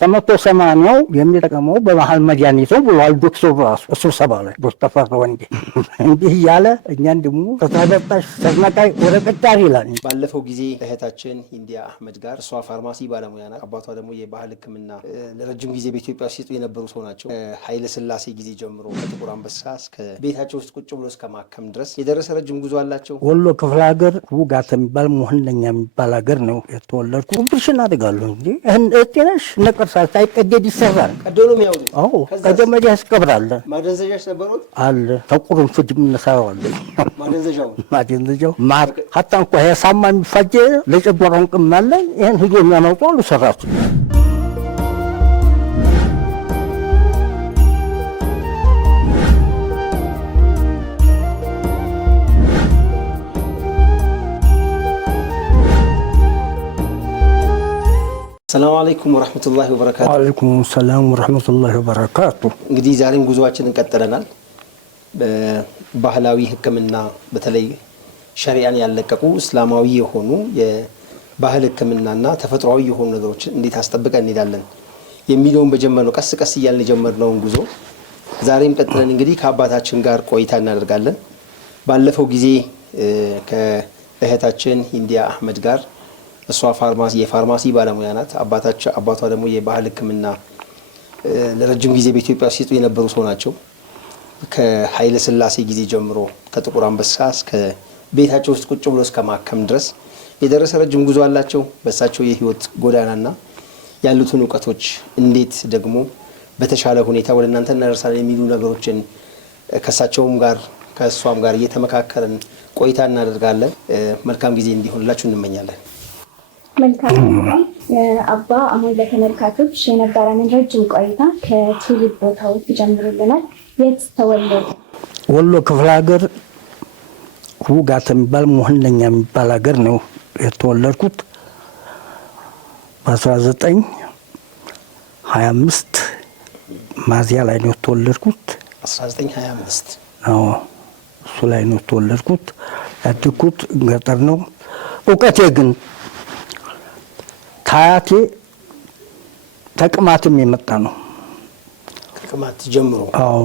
ከ180ው የሚጠቀመው በመሃል መድኃኒት ነው ብሏል ዶክተሩ ራሱ ስብሰባ ላይ ተፈራ ወንዴ እንዲህ እያለ እኛን ደግሞ ተታበጣሽ ተዝናቃይ ወደ ቀጣሪ ይላል። ባለፈው ጊዜ እህታችን ሂንዲያ አህመድ ጋር እሷ ፋርማሲ ባለሙያ ናት። አባቷ ደግሞ የባህል ሕክምና ለረጅም ጊዜ በኢትዮጵያ ሲጡ የነበሩ ሰው ናቸው። ኃይለ ሥላሴ ጊዜ ጀምሮ ከጥቁር አንበሳ እስከ ቤታቸው ውስጥ ቁጭ ብሎ እስከ ማከም ድረስ የደረሰ ረጅም ጉዞ አላቸው። ወሎ ክፍለ ሀገር ውጋት የሚባል መሆንለኛ የሚባል ሀገር ነው የተወለድኩ። ብርሽን አድጋለሁ እንጂ ጤናሽ ነቀርሳ ሳይቀደድ ይሰራል። ቀዶ ነው የሚያወጡት። አዎ ከደመድ ያስቀብራለን። ማደንዘዣሽ ነበሩት አለ ተቁሩን ፍጅ ምንሰራዋለ ማደንዘዣው ማር ሀታ እንኳ የሳማ የሚፋጀ ለጨጓራን ቅምናለን ይህን ህዶ የሚያመጡ አሉ ሰራቱ። ሰላም አለይኩም ወራህመቱላሂ ወበረካቱ። ወአለይኩም ሰላም ወራህመቱላሂ ወበረካቱ። እንግዲህ ዛሬም ጉዞአችንን ቀጥለናል። በባህላዊ ሕክምና በተለይ ሸሪዓን ያለቀቁ እስላማዊ የሆኑ የባህል ሕክምናና ተፈጥሯዊ የሆኑ ነገሮችን እንዴት አስጠብቀን እንሄዳለን የሚለውን በጀመርነው ቀስ ቀስ እያልን የጀመርነውን ጉዞ ዛሬም ቀጥለን እንግዲህ ከአባታችን ጋር ቆይታ እናደርጋለን። ባለፈው ጊዜ ከእህታችን ሂንዲያ አህመድ ጋር እሷ የፋርማሲ ባለሙያ ናት። አባቷ ደግሞ የባህል ሕክምና ለረጅም ጊዜ በኢትዮጵያ ሲጡ የነበሩ ሰው ናቸው። ከኃይለ ሥላሴ ጊዜ ጀምሮ ከጥቁር አንበሳ እስከ ቤታቸው ውስጥ ቁጭ ብሎ እስከ ማከም ድረስ የደረሰ ረጅም ጉዞ አላቸው። በእሳቸው የህይወት ጎዳናና ያሉትን እውቀቶች እንዴት ደግሞ በተሻለ ሁኔታ ወደ እናንተ እናደርሳለን የሚሉ ነገሮችን ከእሳቸውም ጋር ከእሷም ጋር እየተመካከርን ቆይታ እናደርጋለን። መልካም ጊዜ እንዲሆንላችሁ እንመኛለን። መልካም አባ፣ አሁን ለተመልካቾች የነበረንን ረጅም ቆይታ ከትውልድ ቦታዎች ይጀምሩልናል። የት ተወለዱ? ወሎ ክፍለ ሀገር ውጋት የሚባል መሆንለኛ የሚባል ሀገር ነው የተወለድኩት። በ1925 ሚያዝያ ላይ ነው የተወለድኩት። 1925 አዎ፣ እሱ ላይ ነው የተወለድኩት። ያደግኩት ገጠር ነው። እውቀቴ ግን ታያቴ ተቅማትም የመጣ ነው። ከቅማት ጀምሮ? አዎ፣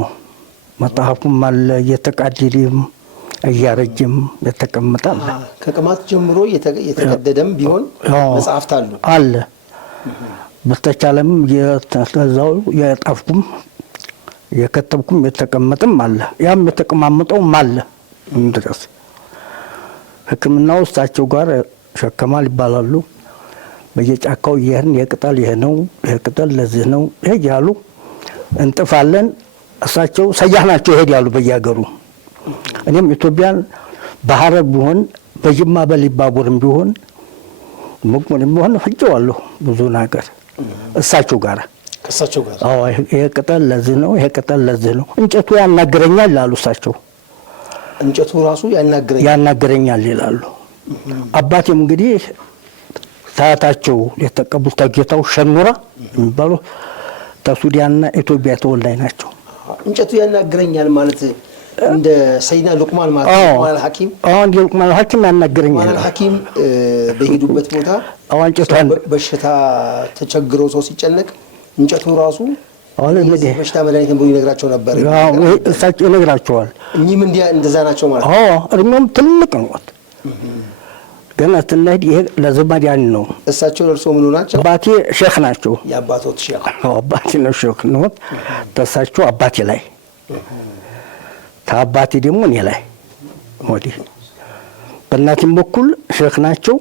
መጽሐፉም አለ እየተቃደደም እያረጀም የተቀመጣል። ከቅማት ጀምሮ የተቀደደም ቢሆን መጽሐፍት አለ። በተቻለም የተዛው የጣፍኩም የከተብኩም የተቀመጠም አለ። ያም የተቀማመጠውም አለ። ድረስ ሕክምናው እሳቸው ጋር ሸከማል ይባላሉ። በየጫካው ይሄን የቅጠል ይሄ ነው፣ ይሄ ቅጠል ለዚህ ነው ይሄ ያሉ እንጥፋለን። እሳቸው ሰያህ ናቸው ይሄዳሉ በየሀገሩ። እኔም ኢትዮጵያን በሐረር ቢሆን በጅማ በሊባቡርም ቢሆን ሙቅሙንም ቢሆን ፈጀዋለሁ ብዙ ነገር እሳቸው ጋር ከእሳቸው ጋር። አዎ ይሄ ቅጠል ለዚህ ነው፣ ይሄ ቅጠል ለዚህ ነው። እንጨቱ ያናግረኛል ይላሉ እሳቸው። እንጨቱ ራሱ ያናግረኛል ይላሉ። አባቴም እንግዲህ ታታቸው የተቀቡት ታጌታው ሸኑራ የሚባሉ ተሱዳንና ኢትዮጵያ ተወላጅ ናቸው። እንጨቱ ያናግረኛል ማለት እንደ ሰይና ሉቅማን ማለት ሉቅማን ሐኪም እንደ ሉቅማን ሐኪም ያናግረኛል። ሉቅማን ሐኪም በሄዱበት ቦታ እንጨቷን በሽታ ተቸግሮ ሰው ሲጨነቅ እንጨቱ ራሱ በሽታ መድኃኒት ብሎ ይነግራቸው ነበር። እሳቸው ይነግራቸዋል። እኚህም እንደዛ ናቸው ማለት ነው። እድሜውም ትልቅ ነው። ገና ትንሄድ ይሄ ለዘመዳን ነው። እሳቸው ለርሶ ምን ናቸው? አባቴ ሼክ ናቸው። የአባቶት ሼክ? አባቴ ነው ሼክ ነው። ተሳቸው አባቴ ላይ ታባቴ ደግሞ እኔ ላይ ወዲህ በእናቴም በኩል ሼክ ናቸው።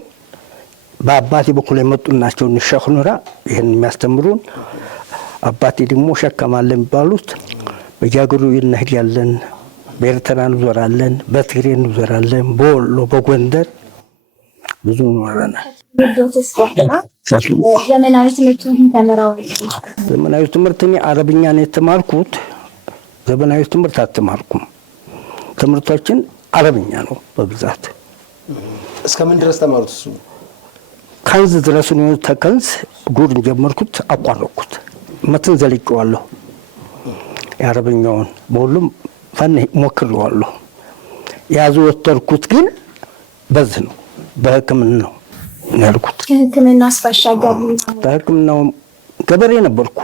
በአባቴ በኩል የመጡ ናቸው ሼክ ኑራ ይሄን የሚያስተምሩን። አባቴ ደግሞ ሸከማለ የሚባሉት በጃግሩ ይነህድ ያለን፣ በኤርትራ እንዞራለን፣ በትግሬ እንዞራለን፣ በወሎ በጎንደር ብዙ ኖረናል። ዘመናዊ ትምህርቱን ተምረው? ዘመናዊ ትምህርት እኔ አረብኛ ነው የተማርኩት። ዘመናዊ ትምህርት አትማርኩም። ትምህርታችን አረብኛ ነው በብዛት። እስከምን ድረስ ተማሩት? እሱ ከንዝ ድረስ ነው። ተከንዝ ጉድ ጀመርኩት፣ አቋረጥኩት። መትን ዘልቄዋለሁ። የአረብኛውን በሁሉም ፈን ሞክሬዋለሁ። ያዘወተርኩት ግን በዚህ ነው፣ በሕክምና ነው ያልኩት። ከሕክምና አስባሻገር በሕክምናው ገበሬ ነበርኩ።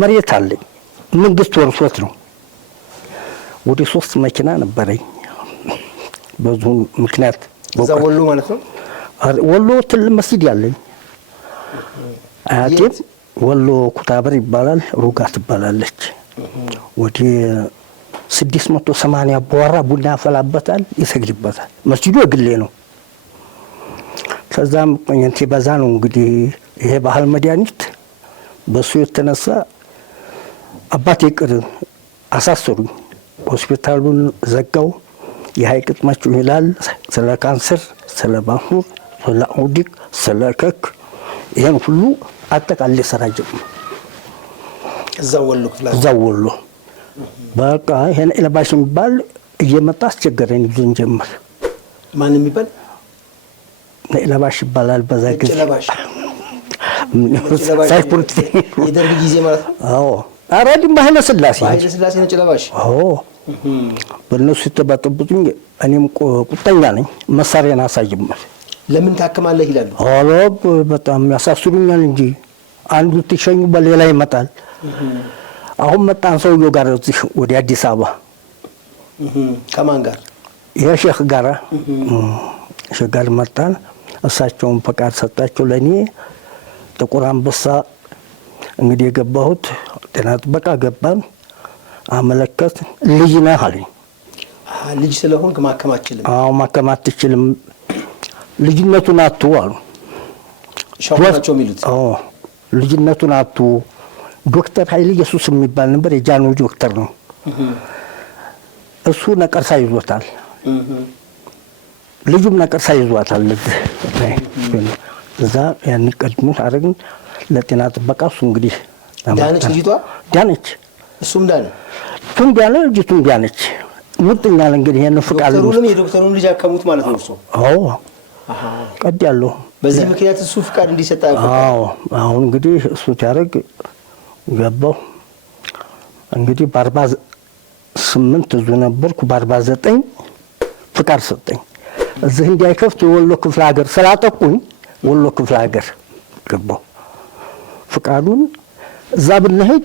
መሬት አለኝ። መንግስት ወርሶት ነው። ወደ 3 መኪና ነበረኝ። በዙ ምክንያት እዛ ወሎ ማለት ነው። ወሎ ትልቅ መስጊድ ያለኝ አያቴም ወሎ ኩታበር ይባላል። ሩጋ ትባላለች። ወደ 680 አባወራ ቡና ያፈላበታል፣ ይሰግድበታል። መስጊዱ የግሌ ነው። ከዛም ቆየንቴ በዛ ነው እንግዲህ ይሄ ባህል መድኃኒት በሱ የተነሳ አባቴ ቅር አሳሰሩኝ። ሆስፒታሉን ዘጋው። የሀይቅ ጥማችሁ ይላል። ስለ ካንሰር፣ ስለ ባንሱር፣ ስለ ኦዲክ፣ ስለ ከክ ይሄን ሁሉ አጠቃላይ ሰራ ጀመረ። እዛው ወሎ በቃ ይሄን ለባሽ የሚባል እየመጣ አስቸገረኝ። ይዞን ጀመር። ማን የሚባል ለባሽ ይባላል። በዛ ጊዜ ሳይፖርት የደርግ ጊዜ ማለት ነው። አዎ አራዲም ኃይለ ሥላሴ ነጭ ለባሽ። አዎ በእነሱ የተባጠቡኝ። እኔም ቁጠኛ ነኝ። መሳሪያን አሳይማል። ለምን ታከማለህ ይላሉ። አሎ በጣም ያሳስሩኛል እንጂ አንዱ ትሸኙ በሌላ ይመጣል። አሁን መጣን ሰውየው ጋር እዚህ ወደ አዲስ አበባ። ከማን ጋር? የሼክ ጋር ሼክ ጋር መጣን። እሳቸውን ፈቃድ ሰጣቸው ለኔ። ጥቁር አንበሳ እንግዲህ የገባሁት ጤና ጥበቃ ገባን። አመለከት። ልጅ ነህ አለኝ። ልጅ ስለሆንክ ማከም አትችልም። አዎ ማከም አትችልም፣ ልጅነቱን አቱ አሉ። ሻውራቸው የሚሉት አዎ ልጅነቱን አቱ። ዶክተር ኃይለ ኢየሱስ የሚባል ነበር፣ የጃኑ ዶክተር ነው። እሱ ነቀርሳ ይዞታል፣ ልጁም ነቀርሳ ይዟታል። እዛ ያን ቀድሞ አረግን ለጤና ጥበቃ። እሱ እንግዲህ ዳነች፣ ልጅቷ ዳነች፣ እሱም ዳነ። እሱም ዳነ፣ ልጅቱም ዳነች። ሙጥኛል እንግዲህ ይሄን ፍቃድ የዶክተሩን ልጅ አከሙት ማለት ነው እሱ። አዎ ቀድ ያለው በዚህ ምክንያት እሱ ፍቃድ እንዲሰጣ። አዎ አሁን እንግዲህ እሱ ሲያደርግ ገባው። እንግዲህ በ48 እዙ ነበርኩ። በ49 ፍቃድ ሰጠኝ እዚህ እንዳይከፍት። የወሎ ክፍለ ሀገር ስላጠቁኝ ወሎ ክፍለ ሀገር ገባው። ፍቃዱን እዛ ብንሄድ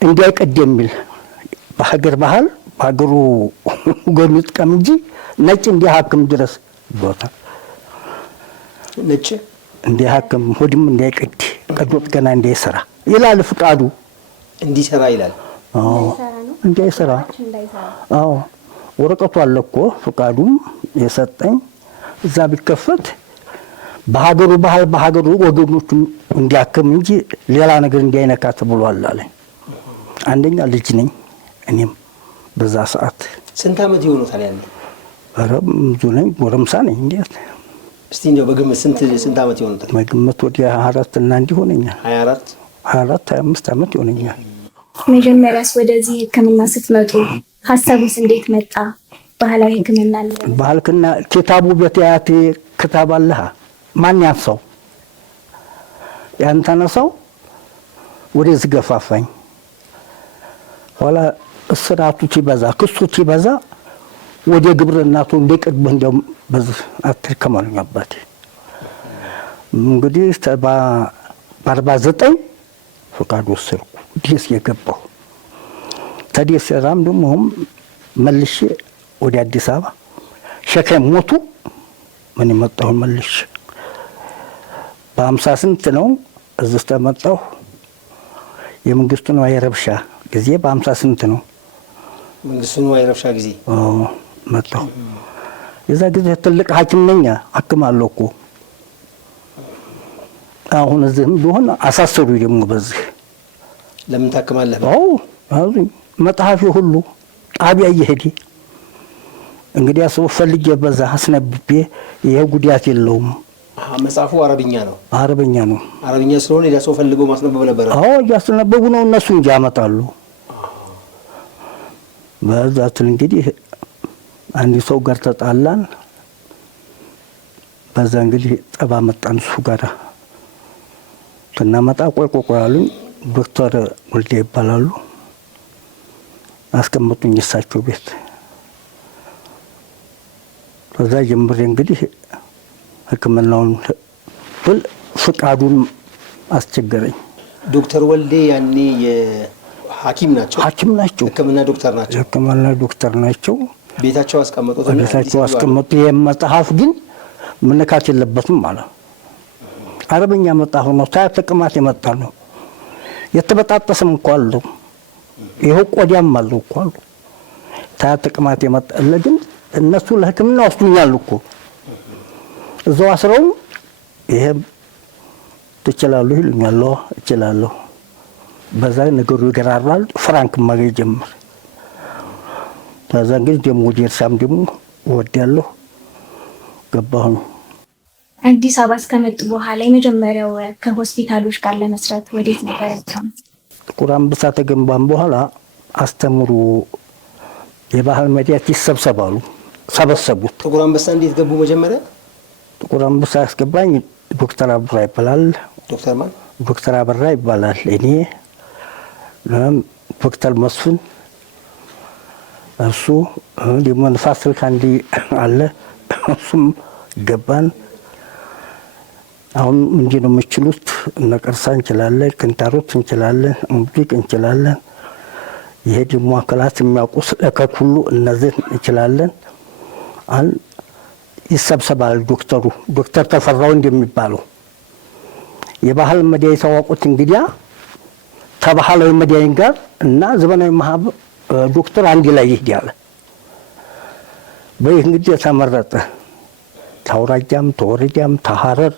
እንዳይቀድ የሚል በሀገር ባህል በሀገሩ ጎንጥ ቀም እንጂ ነጭ እንዲያክም ድረስ ቦታ ነጭ እንዲያክም ሆድም እንዳይቀድ ቀዶት ገና እንዳይሰራ ይላል ፍቃዱ። እንዲሰራ ይላል። አዎ እንዳይሰራ። አዎ ወረቀቱ አለ እኮ ፍቃዱም የሰጠኝ። እዛ ቢከፈት በሀገሩ ባህል በሀገሩ ወገኖቹ እንዲያክም እንጂ ሌላ ነገር እንዳይነካ ተብሏል አለኝ። አንደኛ ልጅ ነኝ እኔም በዛ ሰዓት። ስንት ዓመት ይሆናል ያለ? ኧረ ብዙ ነኝ፣ ጎረምሳ ነኝ። እንዴት እስቲ እንደው በግምት ስንት ዓመት ይሆናል? በግምት ወደ 24 እና እንዲህ ሆነኛል። 25 ዓመት ይሆነኛል። መጀመሪያስ ወደዚህ ሕክምና ስትመጡ ሀሳቡስ እንዴት መጣ? ባህላዊ ሕክምና አለ። ባህልና ኪታቡ በቲያቴ ክታብ አለህ። ማን ያንሳው ያንተነሳው ወደዚህ ገፋፋኝ። ኋላ እስራቱ ሲበዛ ክሱ ሲበዛ ወደ ግብርናቱ እንደቅድም እንደም በዚህ አትከማሉኝ አባቴ። እንግዲህ በ49 ፈቃድ ወሰድኩ። ዲስ የገባሁ ተዲስ ሰራም ደግሞ መልሼ ወደ አዲስ አበባ ሸከም ሞቱ። ምን መጣሁ መልሼ በ58 ነው እዚህ ተመጣሁ። የመንግስቱ ነው የረብሻ ጊዜ በ58 ነው መንግስቱ ነው የረብሻ ጊዜ መጣሁ። የዛ ጊዜ ትልቅ ሐኪም ነኝ፣ አክማለሁ እኮ። አሁን እዚህም ቢሆን አሳሰሩኝ ደግሞ በዚህ። ለምን ታክማለህ? አዎ አሁን መጽሐፊ ሁሉ ጣቢያ እየሄደ እንግዲህ አስቦ ፈልጌ በዛ አስነብቤ ይሄ ጉዳት የለውም። መጽሐፉ አረብኛ ነው። አረብኛ ነው። አረብኛ ስለሆነ ያ ሰው ፈልገው ማስነበብ ነበር። አዎ እያስነበቡ ነው እነሱ እንጂ ያመጣሉ። በዛትን እንግዲህ አንድ ሰው ጋር ተጣላን። በዛ እንግዲህ ጠባ መጣን እሱ ጋር ተናመጣ። ቆይ አሉኝ። ዶክተር ወልዴ ይባላሉ። አስቀመጡኝ እሳቸው ቤት። ከዛ ጀምሬ እንግዲህ ሕክምናውን ብል ፍቃዱን አስቸገረኝ። ዶክተር ወልዴ ያኔ የሐኪም ናቸው። ሕክምና ዶክተር ናቸው። ሕክምና ዶክተር ናቸው። ቤታቸው አስቀመጡት። ቤታቸው አስቀመጡ። ይሄ መጽሐፍ ግን መነካት የለበትም ማለት አረብኛ መጽሐፍ ነው። ተቅማጥ የመጣ ነው። የተበጣጠሰም እኮ አለው። ይኸው ቆዳም አለው እኮ አሉ። ተቅማጥ የመጣ ግን እነሱ ለሕክምና ወስዱኛል እኮ እዛው አስረው ይሄ ትችላለህ ይሉኛል። እችላለሁ። በዛ ነገሩ ይገራራል። ፍራንክ ማግኘት ጀመር። ከዛ እንግዲህ ደግሞ ወደ እርሻም ደግሞ ወዲያለሁ ገባሁ። አዲስ አበባ እስከመጡ በኋላ የመጀመሪያው ከሆስፒታሎች ጋር ለመስራት ወዴት ነበር? ጥቁር አንበሳ ተገንባን በኋላ አስተምሩ የባህል መድኃኒት ይሰብሰባሉ። ሰበሰቡት። ጥቁር አንበሳ እንዴት ገቡ? መጀመሪያ ጥቁር አንበሳ ያስገባኝ ዶክተር አብራ ይባላል። ዶክተር ማን? ዶክተር አበራ ይባላል። እኔ ዶክተር መስፍን እሱ ደግሞ ንፋስ ስልክ አንዲ አለ እሱም ገባን። አሁን እንዲህ ነው የምችሉት። ነቀርሳ እንችላለን፣ ክንታሮት እንችላለን፣ ሙዚቅ እንችላለን። ይሄ ደግሞ አካላት የሚያውቁ ስለከክ ሁሉ እነዚህ እንችላለን። ይሰብሰባል ዶክተሩ ዶክተር ተፈራው እንደሚባለው የባህል መድኃኒት ያወቁት እንግዲያ ከባህላዊ መድኃኒት ጋር እና ዘመናዊ ማህበር ዶክተር አንድ ላይ ይሄዳል። በይህ እንግዲህ ተመረጠ። ታውራጃም ተወረጃም ተሐረር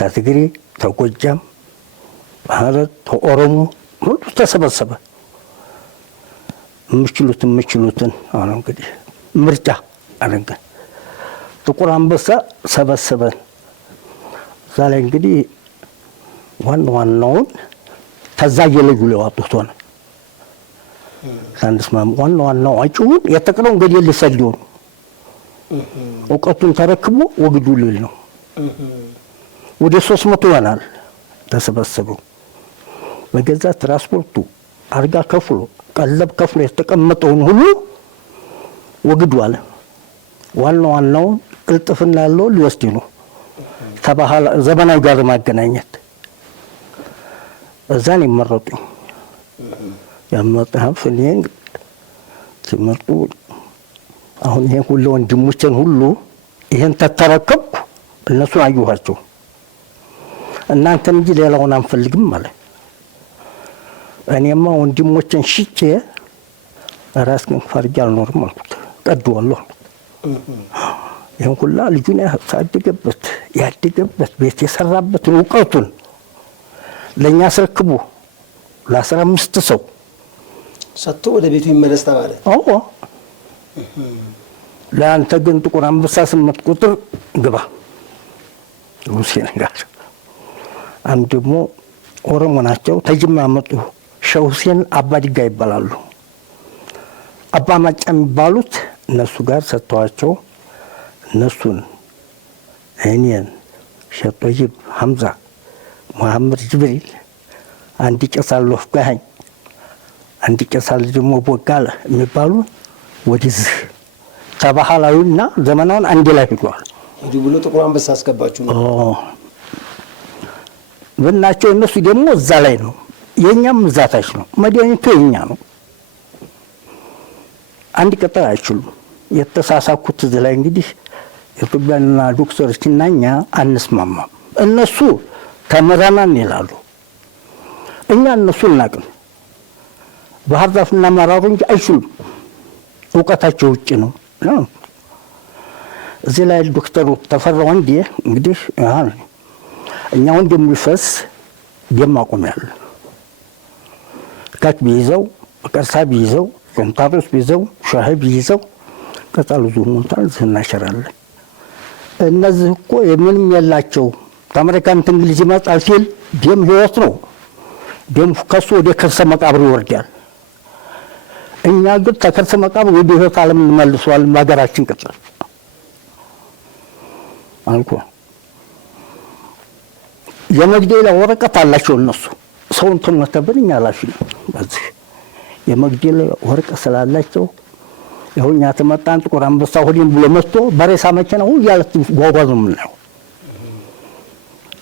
ተትግሪ ተጎጃም ሐረር ተኦሮሞ ሁሉ ተሰበሰበ። የምችሉትን አሁን እንግዲህ ምርጫ አረገ። ጥቁር አንበሳ ሰበሰበን። እዛ ላይ እንግዲህ ዋናውን ተዛ እየለዩ ሊያወጡት ሆነ። ሳንስማም ዋናው አጭውን የተቀረው እንግዲህ ሊሰልዩ ነው። እውቀቱን ተረክቦ ወግዱ ሊል ነው። ወደ 300 ይሆናል ተሰበሰቡ። በገዛ ትራንስፖርቱ አርጋ ከፍሎ ቀለብ ከፍሎ የተቀመጠውን ሁሉ ወግዱ አለ። ዋናው ቅልጥፍና ያለው ሊወስድ ነው። ከባህል ዘመናዊ ጋር ማገናኘት እዛን ይመረጡኝ። ያመጣው ፍኔን ትምህርቱ አሁን ይሄን ሁሉ ወንድሞችን ሁሉ ይሄን ተተረከብኩ። እነሱ አዩኋቸው። እናንተን እንጂ ሌላውን አንፈልግም ማለት እኔማ ወንድሞችን ሽጬ ራስን ፈርጃ አልኖርም አልኩት። ቀደዋለሁ። ይሄን ሁሉ ልጁን ያደገበት ቤት የሰራበትን እውቀቱን ለኛ አስረክቡ ለ15 ሰው ሰጥቶ ወደ ቤቱ ይመለስ ተባለ። አዎ ለአንተ ግን ጥቁር አንበሳ 8 ቁጥር ግባ ሁሴን ጋር። አንድ ደግሞ ኦሮሞ ናቸው ተጅማ መጡ። ሼህ ሁሴን አባዲጋ ይባላሉ። አባ ማጫ የሚባሉት እነሱ ጋር ሰጥተዋቸው እነሱን እኔን ሼህ ጠይብ ሐምዛ መሐመድ ጅብሪል አንድ ቄሳለሁ ጋኝ አንድ ቄሳል ደግሞ ቦጋለ የሚባሉ ወዲህ ተባህላዊና ዘመናውን አንድ ላይ ሄዷል። ሄዱ ብሎ ጥቁር አንበሳ አስገባችሁ ነው። በእናቸው እነሱ ደግሞ እዛ ላይ ነው። የኛም ዛታች ነው። መድኃኒቱ የኛ ነው። አንድ ቀጠር አይችሉም። የተሳሳኩት እዚህ ላይ እንግዲህ ኢትዮጵያና ዶክተሮች እና እኛ አንስማማም። እነሱ ተመራናን ይላሉ። እኛ እነሱ እናቅም። ባህር ዛፍና መራሩ እንጂ አይችሉም። እውቀታቸው ውጭ ነው። እዚህ ላይ ዶክተሩ ተፈራው እንዴ እንግዲህ እኛው እንደሚፈስ ደም ማቆሚያል ካክ ቢይዘው ቀርሳ ቢይዘው ኮንታሮስ ቢይዘው ሻህ ቢይዘው ቀጣሉ ዙሙንታል ዝናሸራለን። እነዚህ እኮ የምንም ያላቸው አሜሪካን እንግሊዝ ይመጣል ሲል ደም ህይወት ነው። ደም ከሱ ወደ ከርሰ መቃብር ይወርዳል። እኛ ግን ተከርሰ መቃብር ወደ ህይወት ዓለም እንመልሰዋለን። በሀገራችን ቅጽል አልኩ የመግደላ ወረቀት አላቸው እነሱ። ሰውን ተመተብን እኛ ላሽ በዚህ የመግደላ ወረቀት ስላላቸው ይሁንኛ ተመጣን ጥቁር አንበሳ ሆዲን ብሎ መጥቶ በሬሳ መኪናው ያለት ጓጓዝ ነው።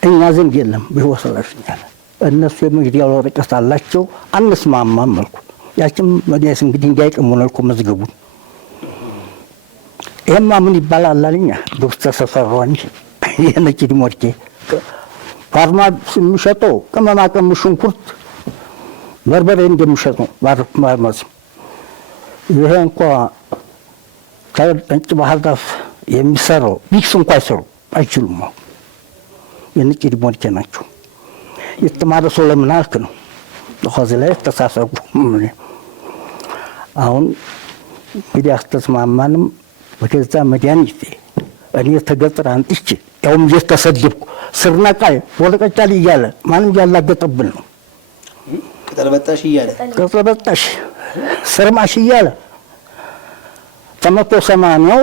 እኛ ዘንድ የለም በህይወት ስላሽኛል እነሱ የመግደያ ወረቀት አላቸው። አንስማማም አልኩ። ያችም መዲያስ እንግዲህ እንዳይቀሙ ነው እኮ መዝገቡን። ይሄማ ምን ይባላል አለኝ ዶክተር ተሰራ እንጂ የነጭ ዲሞርኬ ፋርማሲ የሚሸጠው ቅመማ ቅመም፣ ሽንኩርት፣ በርበሬ እንደሚሸጥ ነው ፋርማሲ። ይሄ እንኳ ከነጭ ባህር ዛፍ የሚሰራው ቢክስ እንኳ አይሰሩ አይችሉም። የነጭ ዲሞርኬ ናቸው። የተማረ ሰው ለምን አልክ ነው። ከዚህ ላይ ተሳሰቡ። አሁን እንግዲህ አስተስማማንም በገዛ መድኃኒቴ እኔ ተገጥራ አንጥቼ ያውም እየተሰደብኩ ስር ነቃይ ወለቀጫል እያለ ማንም ያላገጠብን ነው። ቅጠል በጣሽ እያለ ቅጠል በጣሽ ስርማሽ እያለ 180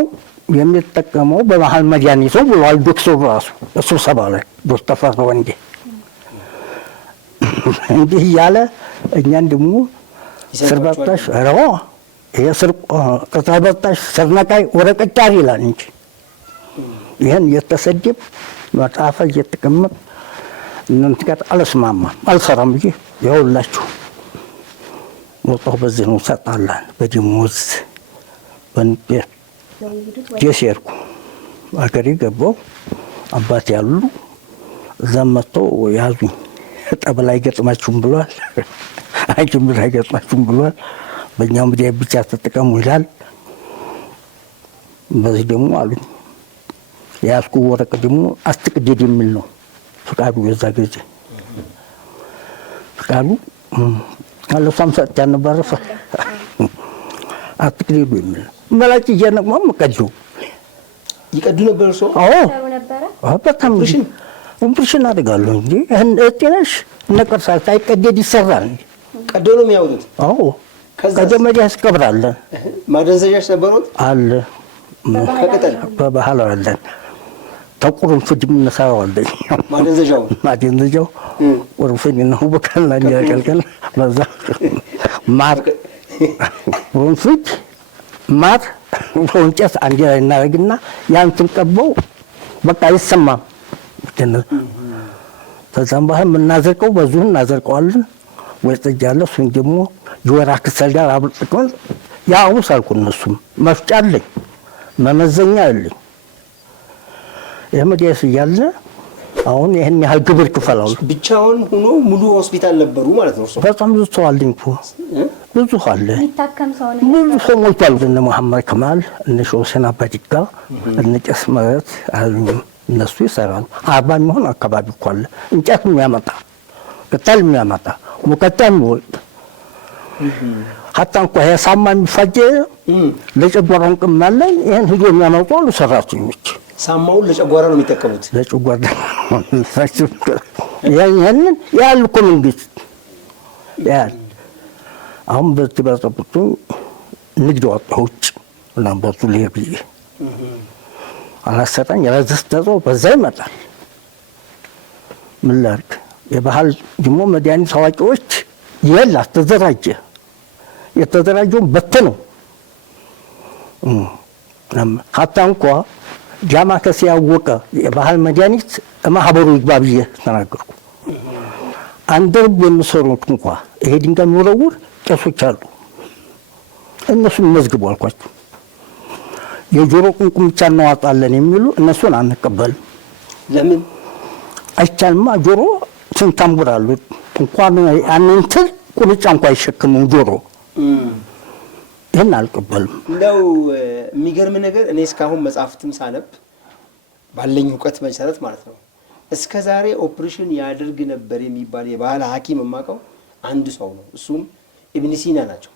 የሚጠቀመው በመሀል መድኃኒት ነው ብሏል ዶክተሩ ራሱ እሱ ሰባ ላይ ዶክተር ፈራ ወንዴ እንዲህ እያለ እኛን ደግሞ ስር በጣሽ ረዋ የስር ቅጠል በጣሽ ስር ነቃይ ወለቀጫል ይላል እንጂ ይሄን የተሰደብ መጽሐፈ እየተቀመጥ እናንተ ጋር አልስማማም አልሰራም ብዬ ያውላችሁ ወጣሁ። በዚህ ነው ሰጣላን በደሞዝ በንጤ ጀሴርኩ አገሬ ገባሁ። አባቴ ያሉ ዘመተው ያዙኝ። ጠበል አይገጥማችሁም ብሏል፣ አይጀምር አይገጥማችሁም ብሏል። በእኛው ምድር ብቻ ተጠቀሙ ይላል። በዚህ ደግሞ አሉኝ ያስኩ ወረቀት ደግሞ አስተቅደድ የሚል ነው ፍቃዱ። የዛ ጊዜ ፍቃዱ አለሷም ሰጥታ ነበር። አስተቅደድ የሚል ነው መላጭ እየነቅማም ቀዱ ይቀዱ ነበር። ሰው በጣም ኦፕሬሽን አደርጋለሁ እንጂ እጤነሽ ነቀርሳ ሳይቀደድ ይሰራል። ቀዶ ነው የሚያወጡት። ከጀመሪያ ያስቀብራለን። ማደንዘዣሽ ነበሩት አለ ከቅጠል በባህላው አለን። ተቁሩን ፍጅም ነሳዋለኝ ማደንዘዣው ወርፈኝ ነው በከላ እንዲያቀልቀል በዛ ማር ወንፍጅ ማር ወንጨት አንድ ላይ እናደርግና ያን ትንቀበው በቃ አይሰማም። ከዛም በኋላ የምናዘርቀው በዚሁ እናዘርቀዋለን። ወይ ጠጃለ እሱን ደግሞ የወራ ክሰል ጋር አብልጥቀን ያው ሳልኩ እነሱም መፍጫ አለኝ መመዘኛ አለኝ። የመዲያስ እያለ አሁን ይሄን ያህል ግብር ክፈላሉ። ብቻውን ሆኖ ሙሉ ሆስፒታል ነበሩ ማለት ነው። በጣም ብዙ ሰው አለኝ እኮ ብዙ አለ። ብዙ ሰው ሞልቷል። እነ መሐመድ ከማል እነ ሾሰና ባዲጋ እነ ጨስ ማለት አሉኝ። እነሱ ይሰራሉ። 40 የሚሆን አካባቢ እኮ አለ። እንጨት የሚያመጣ ቅጠል የሚያመጣ ሙቀጫ የሚወጥ ሀታ እንኳ የሳማ የሚፋጀ ለጨጓራን ቅማለን ይሄን ሂዶ የሚያመጡ አሉ ሰራተኞች። ሳማውን ለጨጓራ ነው የሚጠቀሙት። ለጨጓራ ያንን ያሉ እኮ መንግስት ያል አሁን በተባጠጡ ንግድ ወጣሁ ውጭ ለምበቱ ለቢ አላሰጣኝ ያዘስተው በዛ ይመጣል። ምን ላድርግ? የባህል ደግሞ መድኃኒት አዋቂዎች የላ ተደራጀ የተደራጀው በተነው ሀታ እንኳ ጃማ ከሲያወቀ የባህል መድኃኒት ማህበሩ ይግባብዬ ተናገርኩ። አንደር በሚሰሩት እንኳ ይሄ ድንጋይ የሚወረውር ቄሶች አሉ። እነሱን መዝግቡ አልኳቸው። የጆሮ ቁንቁም ብቻ እናዋጣለን የሚሉ እነሱን አንቀበልም። ለምን አይቻልማ? ጆሮ ስንት ታምቡር አሉት። እንኳን አንንትን ቁንጫ እንኳን አይሸክምም ጆሮ። ይህን አልቀበልም። እንደው የሚገርም ነገር እኔ እስካሁን መጽሐፍትም ሳነብ ባለኝ እውቀት መሰረት ማለት ነው እስከ ዛሬ ኦፕሬሽን ያደርግ ነበር የሚባል የባህል ሐኪም የማውቀው አንድ ሰው ነው። እሱም ኢብኑ ሲና ናቸው።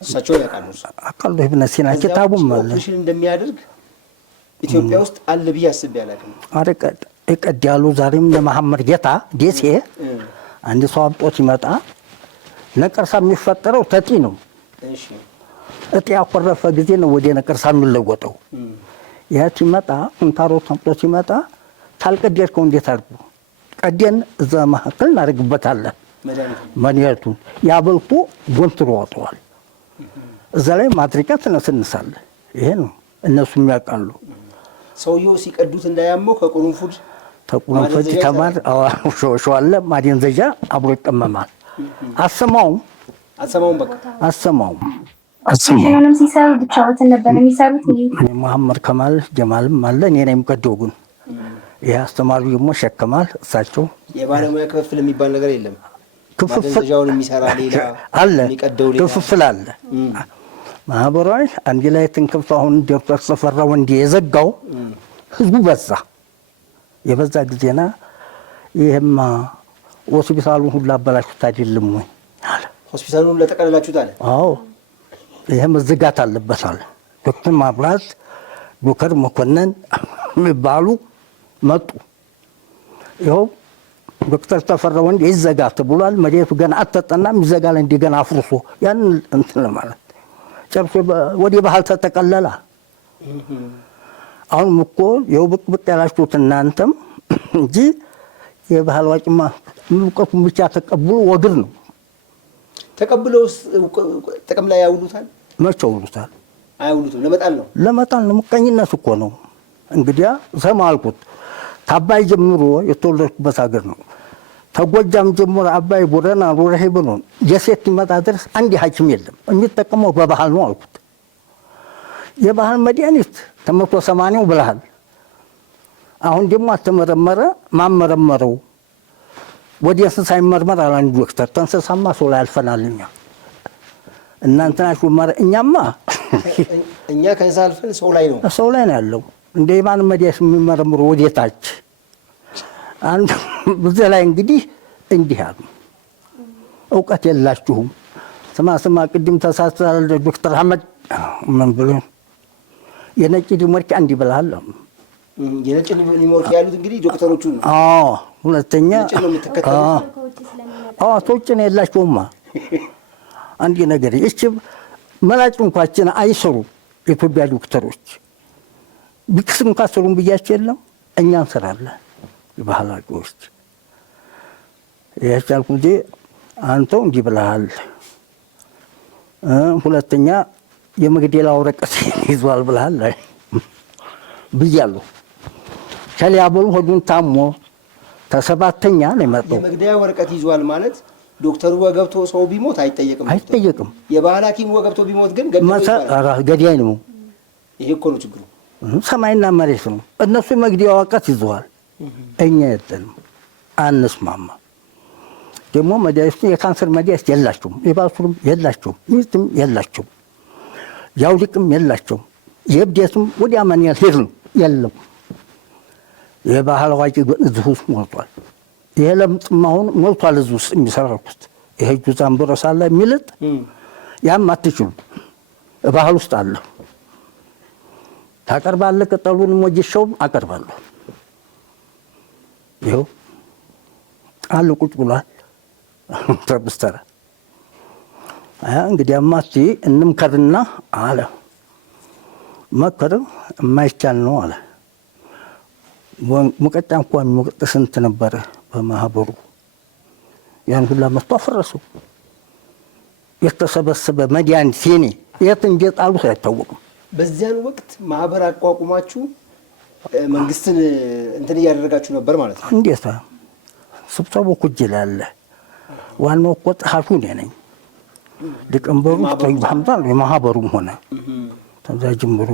እሳቸው ያውቃሉ። አቃሉ ኢብኑ ሲና ኪታቡም አለ። ኦፕሬሽን እንደሚያደርግ ኢትዮጵያ ውስጥ አለ ብዬ አስቤ አላውቅም። አረቀድ እቀድ ያሉ ዛሬም ለመሐመድ ጌታ ደሴ አንድ ሰው አብጦት ይመጣ ነቀርሳ የሚፈጠረው ተጢ ነው። እሺ እጢ ያቆረፈ ጊዜ ነው ወደ ነቀርሳ የሚለወጠው። ያ ሲመጣ እንታሮ ተምጦ ሲመጣ ታልቀደርከው እንዴት አድርጉ ቀደን እዛ መሀከል እናደርግበታለን መድኃኒቱን ያበልኩ ጎንትሮ ወጥቷል። እዛ ላይ ማድረቂያ ትነስንሳለህ። ይሄ ነው እነሱ የሚያውቃሉ። ሰውየው ሲቀዱት እንዳያመው ከቁርንፉድ ተቁነፈት ተማር ሸዋለ ማደንዘዣ አብሮ ይቀመማል። አሰማውም በቃ አሰማውም ሲሰሩ ብቻዎትን ነበር የሚሰሩት። መሐመድ ከማል ጀማልም አለ እኔ ነኝ የምቀደው። ግን ይሄ አስተማሪ ደግሞ ሸከማል። እሳቸው የባለሙያ ክፍፍል የሚባል ነገር የለም። ማደንዘዣውን የሚሰራ ሌላ አለ፣ የሚቀደው ሌላ ክፍፍል አለ። ማህበራዊ አንድ ላይ ትንክፍ አሁን ዶክተር ተፈራ ወንዴ የዘጋው ህዝቡ በዛ የበዛ ጊዜና ይሄማ ሆስፒታሉን ሁሉ አበላሽታ አይደለም ወይ አለ። ሆስፒታሉን ለጠቀለላችሁት አለ። አዎ ይሄ መዘጋት አለበት አለ። ዶክተር ማብራት ዶክተር መኮንን የሚባሉ መጡ። ይኸው ዶክተር ተፈራ ወንዴ ይዘጋ ተብሏል። መሬቱ ገና አትጠናም፣ ይዘጋል እንደገና አፍርሶ ያን እንትን ማለት ጨርሶ ወደ ባህል ተጠቀለላ። አሁን እኮ የው ብቅ ያላችሁት እናንተም እንጂ የባህል ዋጭማ እውቀቱን ብቻ ተቀብሎ ወግር ነው። ተቀብለውስ ጥቅም ላይ ያውሉታል? መቼ ያውሉታል? አያውሉትም። ለመጣል ነው፣ ለመጣል ነው። ምቀኝነት እኮ ነው። እንግዲያ ሰማ አልኩት። ታባይ ጀምሮ የተወለድኩበት ሀገር ነው። ተጎጃም ጀምሮ አባይ ቦረና ሮረሄ ብሎን የሴት ይመጣ ድረስ አንድ ሐኪም የለም። የሚጠቀመው በባህል ነው አልኩት። የባህል መድኃኒት ተመቶ 80 ብለሃል። አሁን ደግሞ አልተመረመረ ማመረመረው ወደ እንስሳ ይመርመር አለ አንድ ዶክተር። ተንስሳማ ሰው ላይ አልፈናል እኛ። እናንተ ናችሁ እኛማ እኛ ከዛ አልፈን ሰው ላይ ነው ያለው። እንደ የማን መድኃኒት የሚመረምሩ ወዴታች አንድ በዚህ ላይ እንግዲህ እንዲህ አሉ። እውቀት የላችሁም። ስማ ቅድም ተሳስተሃል ዶክተር አህመድ ምን ብሎ የነጭ ዲሞርኪ አንድ ይብላል። የነጭ ዲሞርኪ ያሉት እንግዲህ ዶክተሮቹ ነው። ሁለተኛ ተውጭ ነው የላችሁማ። አንድ ነገር እቺ መላጭ እንኳን አይሰሩ የኢትዮጵያ ዶክተሮች ቢክስ እንኳን ሰሩን ብያቸው የለም እኛ እንሰራለን። የባህል አዋቂዎች ያቻልኩ እንጂ አንተው እንዲህ ብለሃል። ሁለተኛ የመግደላ ወረቀት ይዟል ብለሃል ብያለሁ። ከሊያበሉ ሆዱን ታሞ ተሰባተኛ ነው የመጣው። የመግደያ ወረቀት ይዟል ማለት ዶክተሩ ወገብቶ ሰው ቢሞት አይጠየቅም። የባህል ሐኪሙ ወገብቶ ቢሞት ግን ገዳይ ነው። ይሄ እኮ ነው ችግሩ። ሰማይና መሬት ነው። እነሱ የመግደያ ወረቀት ይዘዋል፣ እኛ የለንም። አንስማማ። ደግሞ መድኃኒት የካንሰር መድኃኒት የላቸውም፣ የባሱርም የላቸውም፣ ሚስትም የላቸውም፣ ያውልቅም የላቸውም። የእብደትም ወዲያ ማን ያልሄድ ነው የለም። የባህል አዋቂ እዚህ ውስጥ ሞልቷል። ይሄ ለምጽም አሁን ሞልቷል እዚህ ውስጥ የሚሰራኩት ይሄ ጁዛን ብረሳላ የሚልጥ ያም አትችሉም። ባህል ውስጥ አለ። ታቀርባለህ። ቅጠሉን ወጅሻውም አቀርባለሁ። ይኸው አለ ቁጭ ብሏል። ተብስተራ እንግዲያማ እስኪ እንምከርና አለ። መከር የማይቻል ነው አለ። ሙቀጫ እንኳን የሚወቅጥ ስንት ነበረ በማህበሩ። ያን ሁላ መጥቶ አፈረሰው። የተሰበሰበ መድኃኒት ሲኒ የት እንደጣሉት አይታወቅም። በዚያን ወቅት ማህበር አቋቁማችሁ መንግስትን እንትን እያደረጋችሁ ነበር ማለት ነው? እንዴት ስብሰባው እኮ እጅ ላይ አለ። ዋናው እኮ ጸሐፊው እኔ ነኝ። ሊቀመንበሩ ጠይብ ሐምዛ ነው። የማህበሩም ሆነ ከዛ ጀምሮ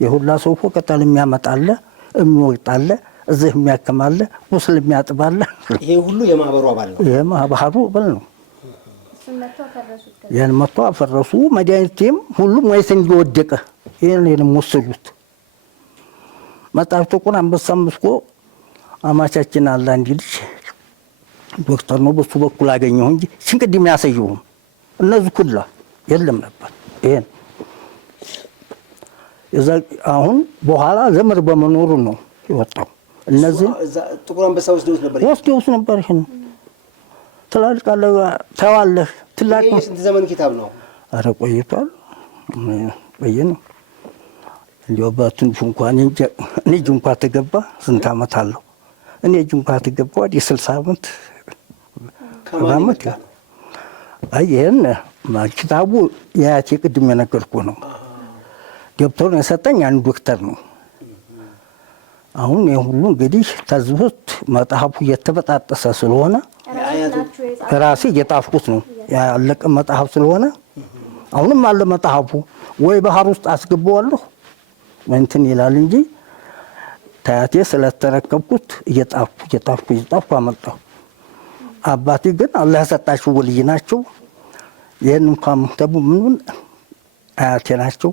የሁላ ሰው እኮ ቅጠል የሚያመጣለ የሚወቅጣለ እዚህ የሚያከማለ ቁስል የሚያጥባለ ይሄ ሁሉ የማህበሩ አባል ነው። ይሄ ማህበሩ አባል ነው። ያን መጥቶ አፈረሱ። መድኃኒቴም ሁሉም ወይስ እንዲወደቀ ይሄን ወሰዱት። መጣፍ ጥቁር አንበሳም እስኮ አማቻችን አለ አንድ ልጅ ዶክተር ነው። በሱ በኩል አገኘው እንጂ ሽንቅድም ያሳየውም እነዚህ ኩላ የለም ነበር። ይሄን እዛ አሁን በኋላ ዘመር በመኖሩ ነው የወጣው። እነዚህ ጥቁር አንበሳ ወስደውት ነበር። ይሄን ትላልቃለ ተዋለህ ትላቅ ስንት ዘመን ኪታብ ነው? አረ ቆይቷል። ቆየ ነው እንዲያው በትንሹ እንኳን እኔ ጅንኳ ተገባ ስንት ዓመት አለው? እኔ ጅንኳ ተገባ ወደ 60 ዓመት ከማመት ይሄን ኪታቡ የአያቴ ቅድም የነገርኩህ ነው። ደብተሩን የሰጠኝ አንድ ዶክተር ነው። አሁን የሁሉ እንግዲህ ተዝብት መጽሐፉ እየተበጣጠሰ ስለሆነ ራሴ እየጣፍኩት ነው ያለቀ መጽሐፍ ስለሆነ አሁንም አለ መጽሐፉ ወይ ባህር ውስጥ አስገባዋለሁ እንትን ይላል እንጂ ታያቴ ስለተረከብኩት እየጣፍኩ አመጣሁ። አባቴ ግን አላህ ያሰጣቸው ወልይ ናቸው። ይህን እንኳን ተቡ ምኑን አያቴ ናቸው።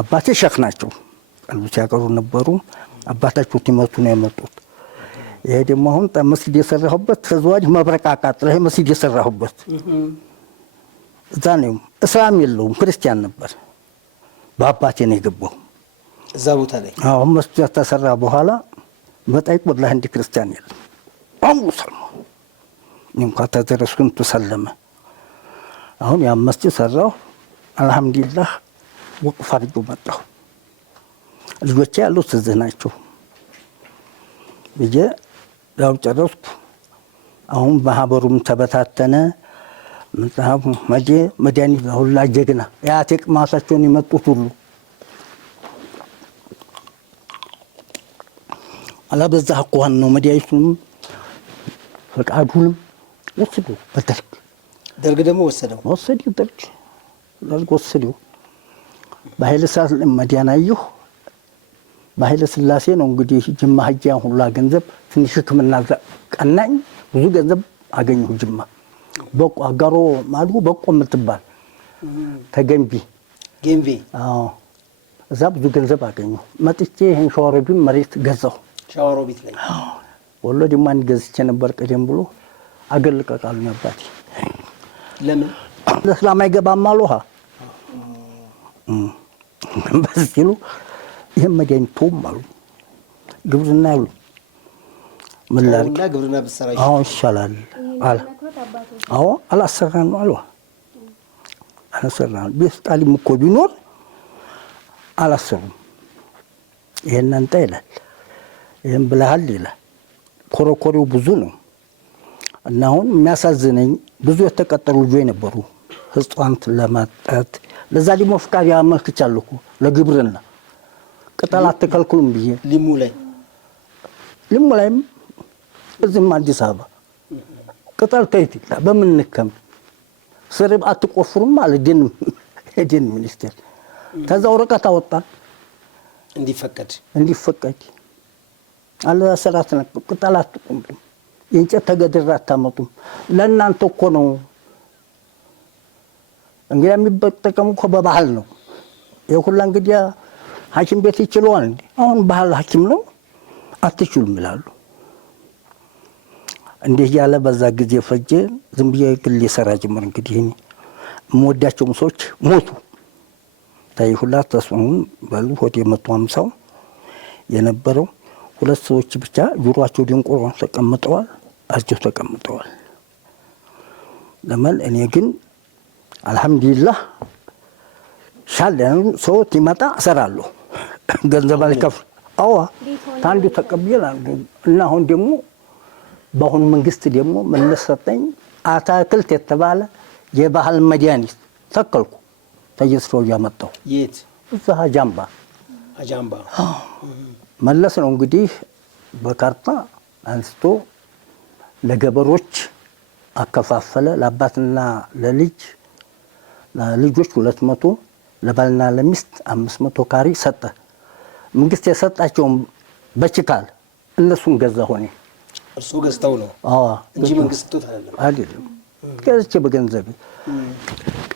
አባቴ ሸክ ናቸው። ቀልብ ሲያቀሩ ነበሩ። አባታቸው ሲመቱ ነው የመጡት። ይሄ ደግሞ አሁን መስጊድ የሰራሁበት ተዘዋጅ መብረቅ አቃጥሎ ይሄ መስጊድ የሰራሁበት እዛ ነው። እስላም የለውም ክርስቲያን ነበር። በአባቴ ነው የገባው እዛ ቦታ ላይ። አሁን መስጊድ ተሰራ በኋላ በጣይቅ ወላሂ እንደ ክርስቲያን የለም። አሁን ሰልማ እንኳን ተደረስኩን ተሰለመ። አሁን ያ መስጊድ ሰራው አልহামዱሊላህ ወቅፍ አድርጎ መጣሁ። ልጆቼ ያሉት እዚህ ናቸው ብዬ ያው ጨረስኩ። አሁን ማህበሩም ተበታተነ። መጽሐፉ መድኃኒት ሁላ ጀግና ያቴቅ ማሳቸውን የመጡት ሁሉ አላበዛ አቋን ነው መድኃኒቱም ፈቃዱንም ወሰዱ። ደርግ ደግሞ ወሰደው ደርግ ወሰደው። በኃይለ ሥላሴ መዲያናየሁ በኃይለ ሥላሴ ነው እንግዲህ ጅማ ሀጂያ ሁላ ገንዘብ ትንሽ ሕክምና ቀናኝ ብዙ ገንዘብ አገኘሁ። ጅማ በቆ አጋሮ ማዱ በቆ የምትባል ተገንቢ ገንቢ እዛ ብዙ ገንዘብ አገኘሁ። መጥቼ ይሄን ሻወሮቢት መሬት ገዛሁ። ሻወሮቢት ላይ ወሎ ደግሞ አንድ ገዝቼ ነበር ቀደም ብሎ አገልቀቃሉ አባቴ። ለምን ለእስላም አይገባም አሉሃ በዚሁ ይሄን መድኃኒቱም አሉ ግብርና ያሉ ምን ላድርግ ግብርና ብትሰራ ይሻላል አለ። አላሰራን ነው አሉ። አላሰራን ቢስጣሊም እኮ ቢኖር አላሰሩም። ይሄን አንተ ይላል ይሄን ብለሃል ይላል። ኮረኮሪው ብዙ ነው እና አሁን የሚያሳዝነኝ ብዙ የተቀጠሩ ልጆች ነበሩ ህፃናት ለማጣት ለዛ ደግሞ ፍቃድ ያመልክቻለሁ እኮ ለግብርና ቅጠል አትከልክሉም ብዬ ሊሙ ላይም እዚህም አዲስ አበባ ቅጠል ከይት በምን ንከም ስርብ አትቆፍሩም ማለት ደን ሚኒስቴር ከዛ ወረቀት አወጣ እንዲፈቀድ አለ ሰራት ነው። ቅጠል አትቆም የእንጨት ተገድራ አታመጡም። ለእናንተ እኮ ነው እንግዲህ የሚጠቀሙ እኮ በባህል ነው። የሁላ እንግዲህ ሐኪም ቤት ይችላል እንዴ? አሁን ባህል ሐኪም ነው አትችሉም ይላሉ። እንዲህ ያለ በዛ ጊዜ ፈጀ። ዝም ብዬ ግል የሰራ ጀመር። እንግዲህ እኔ የምወዳቸውም ሰዎች ሞቱ። ታይ ሁላ ተስፋውን በሉ ሆቴ 150 የነበረው ሁለት ሰዎች ብቻ ጆሮአቸው ድንቆሮ ተቀምጠዋል፣ አጅው ተቀምጠዋል። ለምን እኔ ግን አልহামዱሊላህ ሻለን ሰው ይመጣ እሰራለሁ ገንዘብ አልከፍል ታንዱ ተቀበላል። እና አሁን ደግሞ በአሁኑ መንግስት ደግሞ መለሰጠኝ አታክልት የተባለ የባህል መድኃኒት ተከልኩ። ተየስፈው ያመጣው የት እዛ አጃምባ መለስ ነው እንግዲህ በካርታ አንስቶ ለገበሮች አከፋፈለ። ለአባትና ለልጆች 200 ለባልና ለሚስት 500 ካሪ ሰጠ። መንግስት የሰጣቸውን በችካል እነሱን ገዛ ሆነ። እርሱ ገዝተው ነው እንጂ መንግስት ተውት አይደለም። ገዝቼ በገንዘብ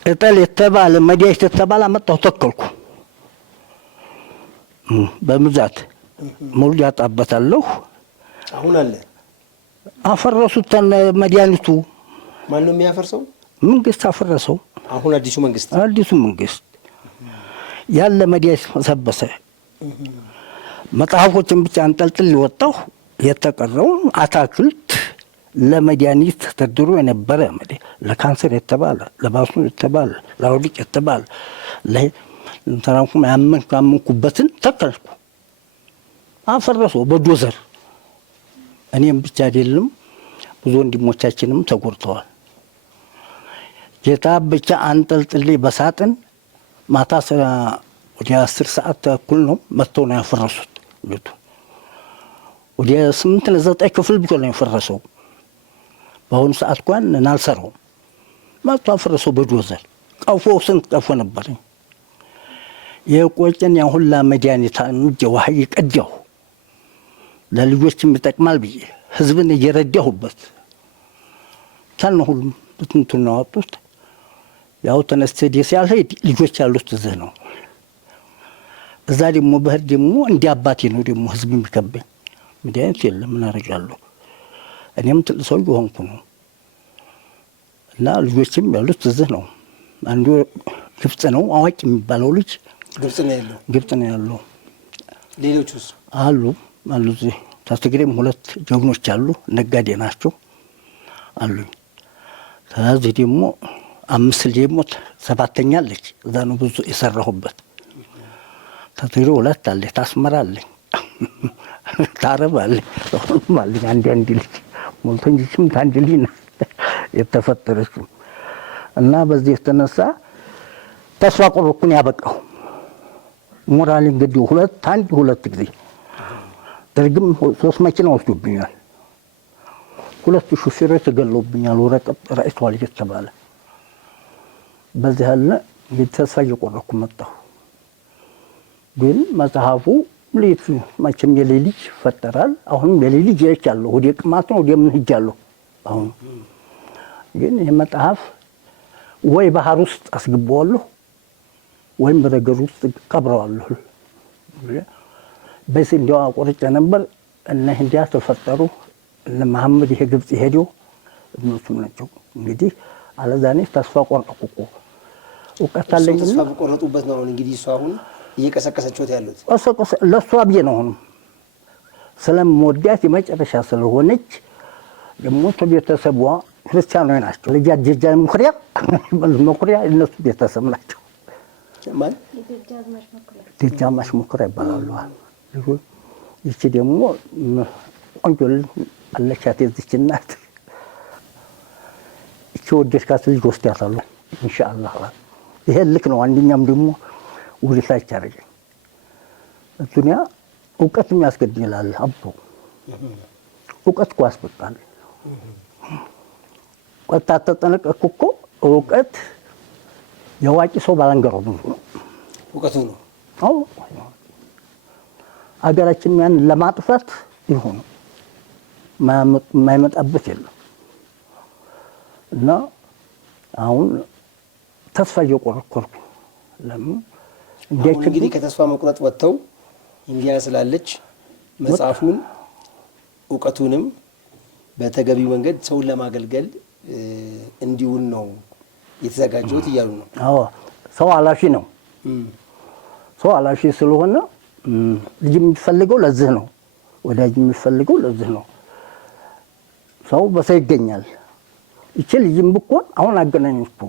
ቅጠል የተባለ መድኃኒት የተባለ አመጣሁ ተከልኩ። በምዛት ሙሉ ያጣበታለሁ። አሁን አለ አፈረሱት መድኃኒቱ። ማን ነው የሚያፈርሰው? መንግስት አፈረሰው። አሁን አዲሱ መንግስት ያለ መድኃኒት ሰበሰ። መጽሐፎችን ብቻ አንጠልጥል ወጣሁ። የተቀረው አታክልት ለመድኃኒት ተደርድሮ የነበረ ለካንሰር የተባለ ለባሱ የተባለ ለአውዲቅ የተባለ ለተራንኩም ያመንኩበትን ተከልኩ። አፈረሰው በዶዘር። እኔም ብቻ አይደለም ብዙ ወንድሞቻችንም ተጎድተዋል። ጌታ ብቻ አንጠልጥሌ በሳጥን ማታ ወደ 10 ሰዓት ተኩል ነው መጥተው ነው ያፈረሱት ቤቱ። ወደ 8 9 ክፍል ቢሆን ነው የፈረሰው። በአሁኑ ሰዓት እንኳን አልሰራውም። መጥቶ አፈረሰው በዶዘር። ቀፎ ስንት ቀፎ ነበረኝ። የቆጨን ያ ሁላ መድኃኒት እንጂ ውሃ እየቀዳሁ ለልጆችም ይጠቅማል ብዬ ህዝብን እየረዳሁበት ታልነው ሁሉም ብትንቱን ነው ያወጡት። ያው ተነስተ ደስ ያልሄድ ልጆች ያሉት እዚህ ነው። እዛ ደግሞ በህር ደግሞ እንደ አባቴ ነው ደግሞ ህዝብ የሚከበኝ። መድኃኒት የለም ምን አደርጋለሁ። እኔም ትልቅ ሰው ሆንኩ ነው እና ልጆችም ያሉት እዚህ ነው። አንዱ ግብጽ ነው አዋቂ የሚባለው ልጅ ግብጽ ነው ያለው። ሌሎቹስ አሉ እዚህ ታስገሬም 2 ጀግኖች አሉ፣ ነጋዴ ናቸው አሉኝ። ከዚህ ደግሞ 5 ልጅ ደግሞ 7ኛ አለች። እዛ ነው ብዙ የሰራሁበት። ታስገሬ 2 አለ፣ ታስመራለኝ፣ ታረባለኝ፣ ማለት አንድ ልጅ ሞልቶኝም ታንድ ልጅ ነው የተፈጠረችው። እና በዚህ የተነሳ ተስፋ ቆርኩኝ ያበቃው ሞራል እንግዲህ 2 ጊዜ ደርግም 3 መኪና ወስዶብኛል። 2 ሹፌሮች ተገለውብኛል። ወረቀት ራይቷል እየተባለ በዚህ ያለ ተስፋ እየቆረኩ መጣሁ። ግን መጽሐፉ ልጅ መቼም የሌሊጅ ይፈጠራል። አሁንም የሌሊጅ ያቻለሁ ወደ ቅማት ነው ወደ ምን ሄጃለሁ። አሁን ግን ይሄ መጽሐፍ ወይ ባህር ውስጥ አስገባዋለሁ ወይም በረገር ውስጥ ቀብረዋለሁ። በዚህ እንዲያው አቆርጬ ነበር። እነ ህንዲያ ተፈጠሩ፣ እነ መሐመድ ይሄ ግብጽ ሄደው እነሱም ናቸው እንግዲህ። አለዛኔ ተስፋ ቆረጥኩ እኮ እውቀት አለኝ። ተስፋ ቆረጡበት ነው እንግዲህ እሱ አሁን እየቀሰቀሰችሁት ያሉት ለእሷ ብዬ ነው። አሁንም ስለምወዳት የመጨረሻ ስለሆነች ደግሞ ቤተሰቧ ክርስቲያኖች ናቸው። ልጃት ጀጃ መኩሪያ እነሱ ቤተሰብ ናቸው። ማን ደጃዝማች መኩሪያ ይባላሉ። ይቺ ደግሞ ቆንጆ አለቻት የዚች እናት። ይቺ ወደድካት ልጅ ወስዳታለሁ ኢንሻአላህ። ይሄ ልክ ነው። አንደኛም ደግሞ ውልታች አደረገኝ። ዱንያ እውቀት የሚያስገድላል። አቦ እውቀት እኮ ያስበቃል። እውቀት ተጠነቀቅኩ እኮ እውቀት የዋቂ ሰው ባላንገረው ነው እውቀቱ ነው። አዎ አገራችን ያን ለማጥፋት ይሁን ማይመጣበት የለም። እና አሁን ተስፋ እየቆረጥኩ ለምን እንግዲህ ከተስፋ መቁረጥ ወጥተው ኢንዲያ ስላለች መጽሐፉን እውቀቱንም በተገቢው መንገድ ሰውን ለማገልገል እንዲውል ነው የተዘጋጀሁት እያሉ ነው። አዎ ሰው ኃላፊ ነው። ሰው ኃላፊ ስለሆነ ልጅ የሚፈልገው ለዚህ ነው። ወዳጅ የሚፈልገው ለዚህ ነው። ሰው በሰው ይገኛል። ይቺ ልጅም ብኮን አሁን አገናኝኩ።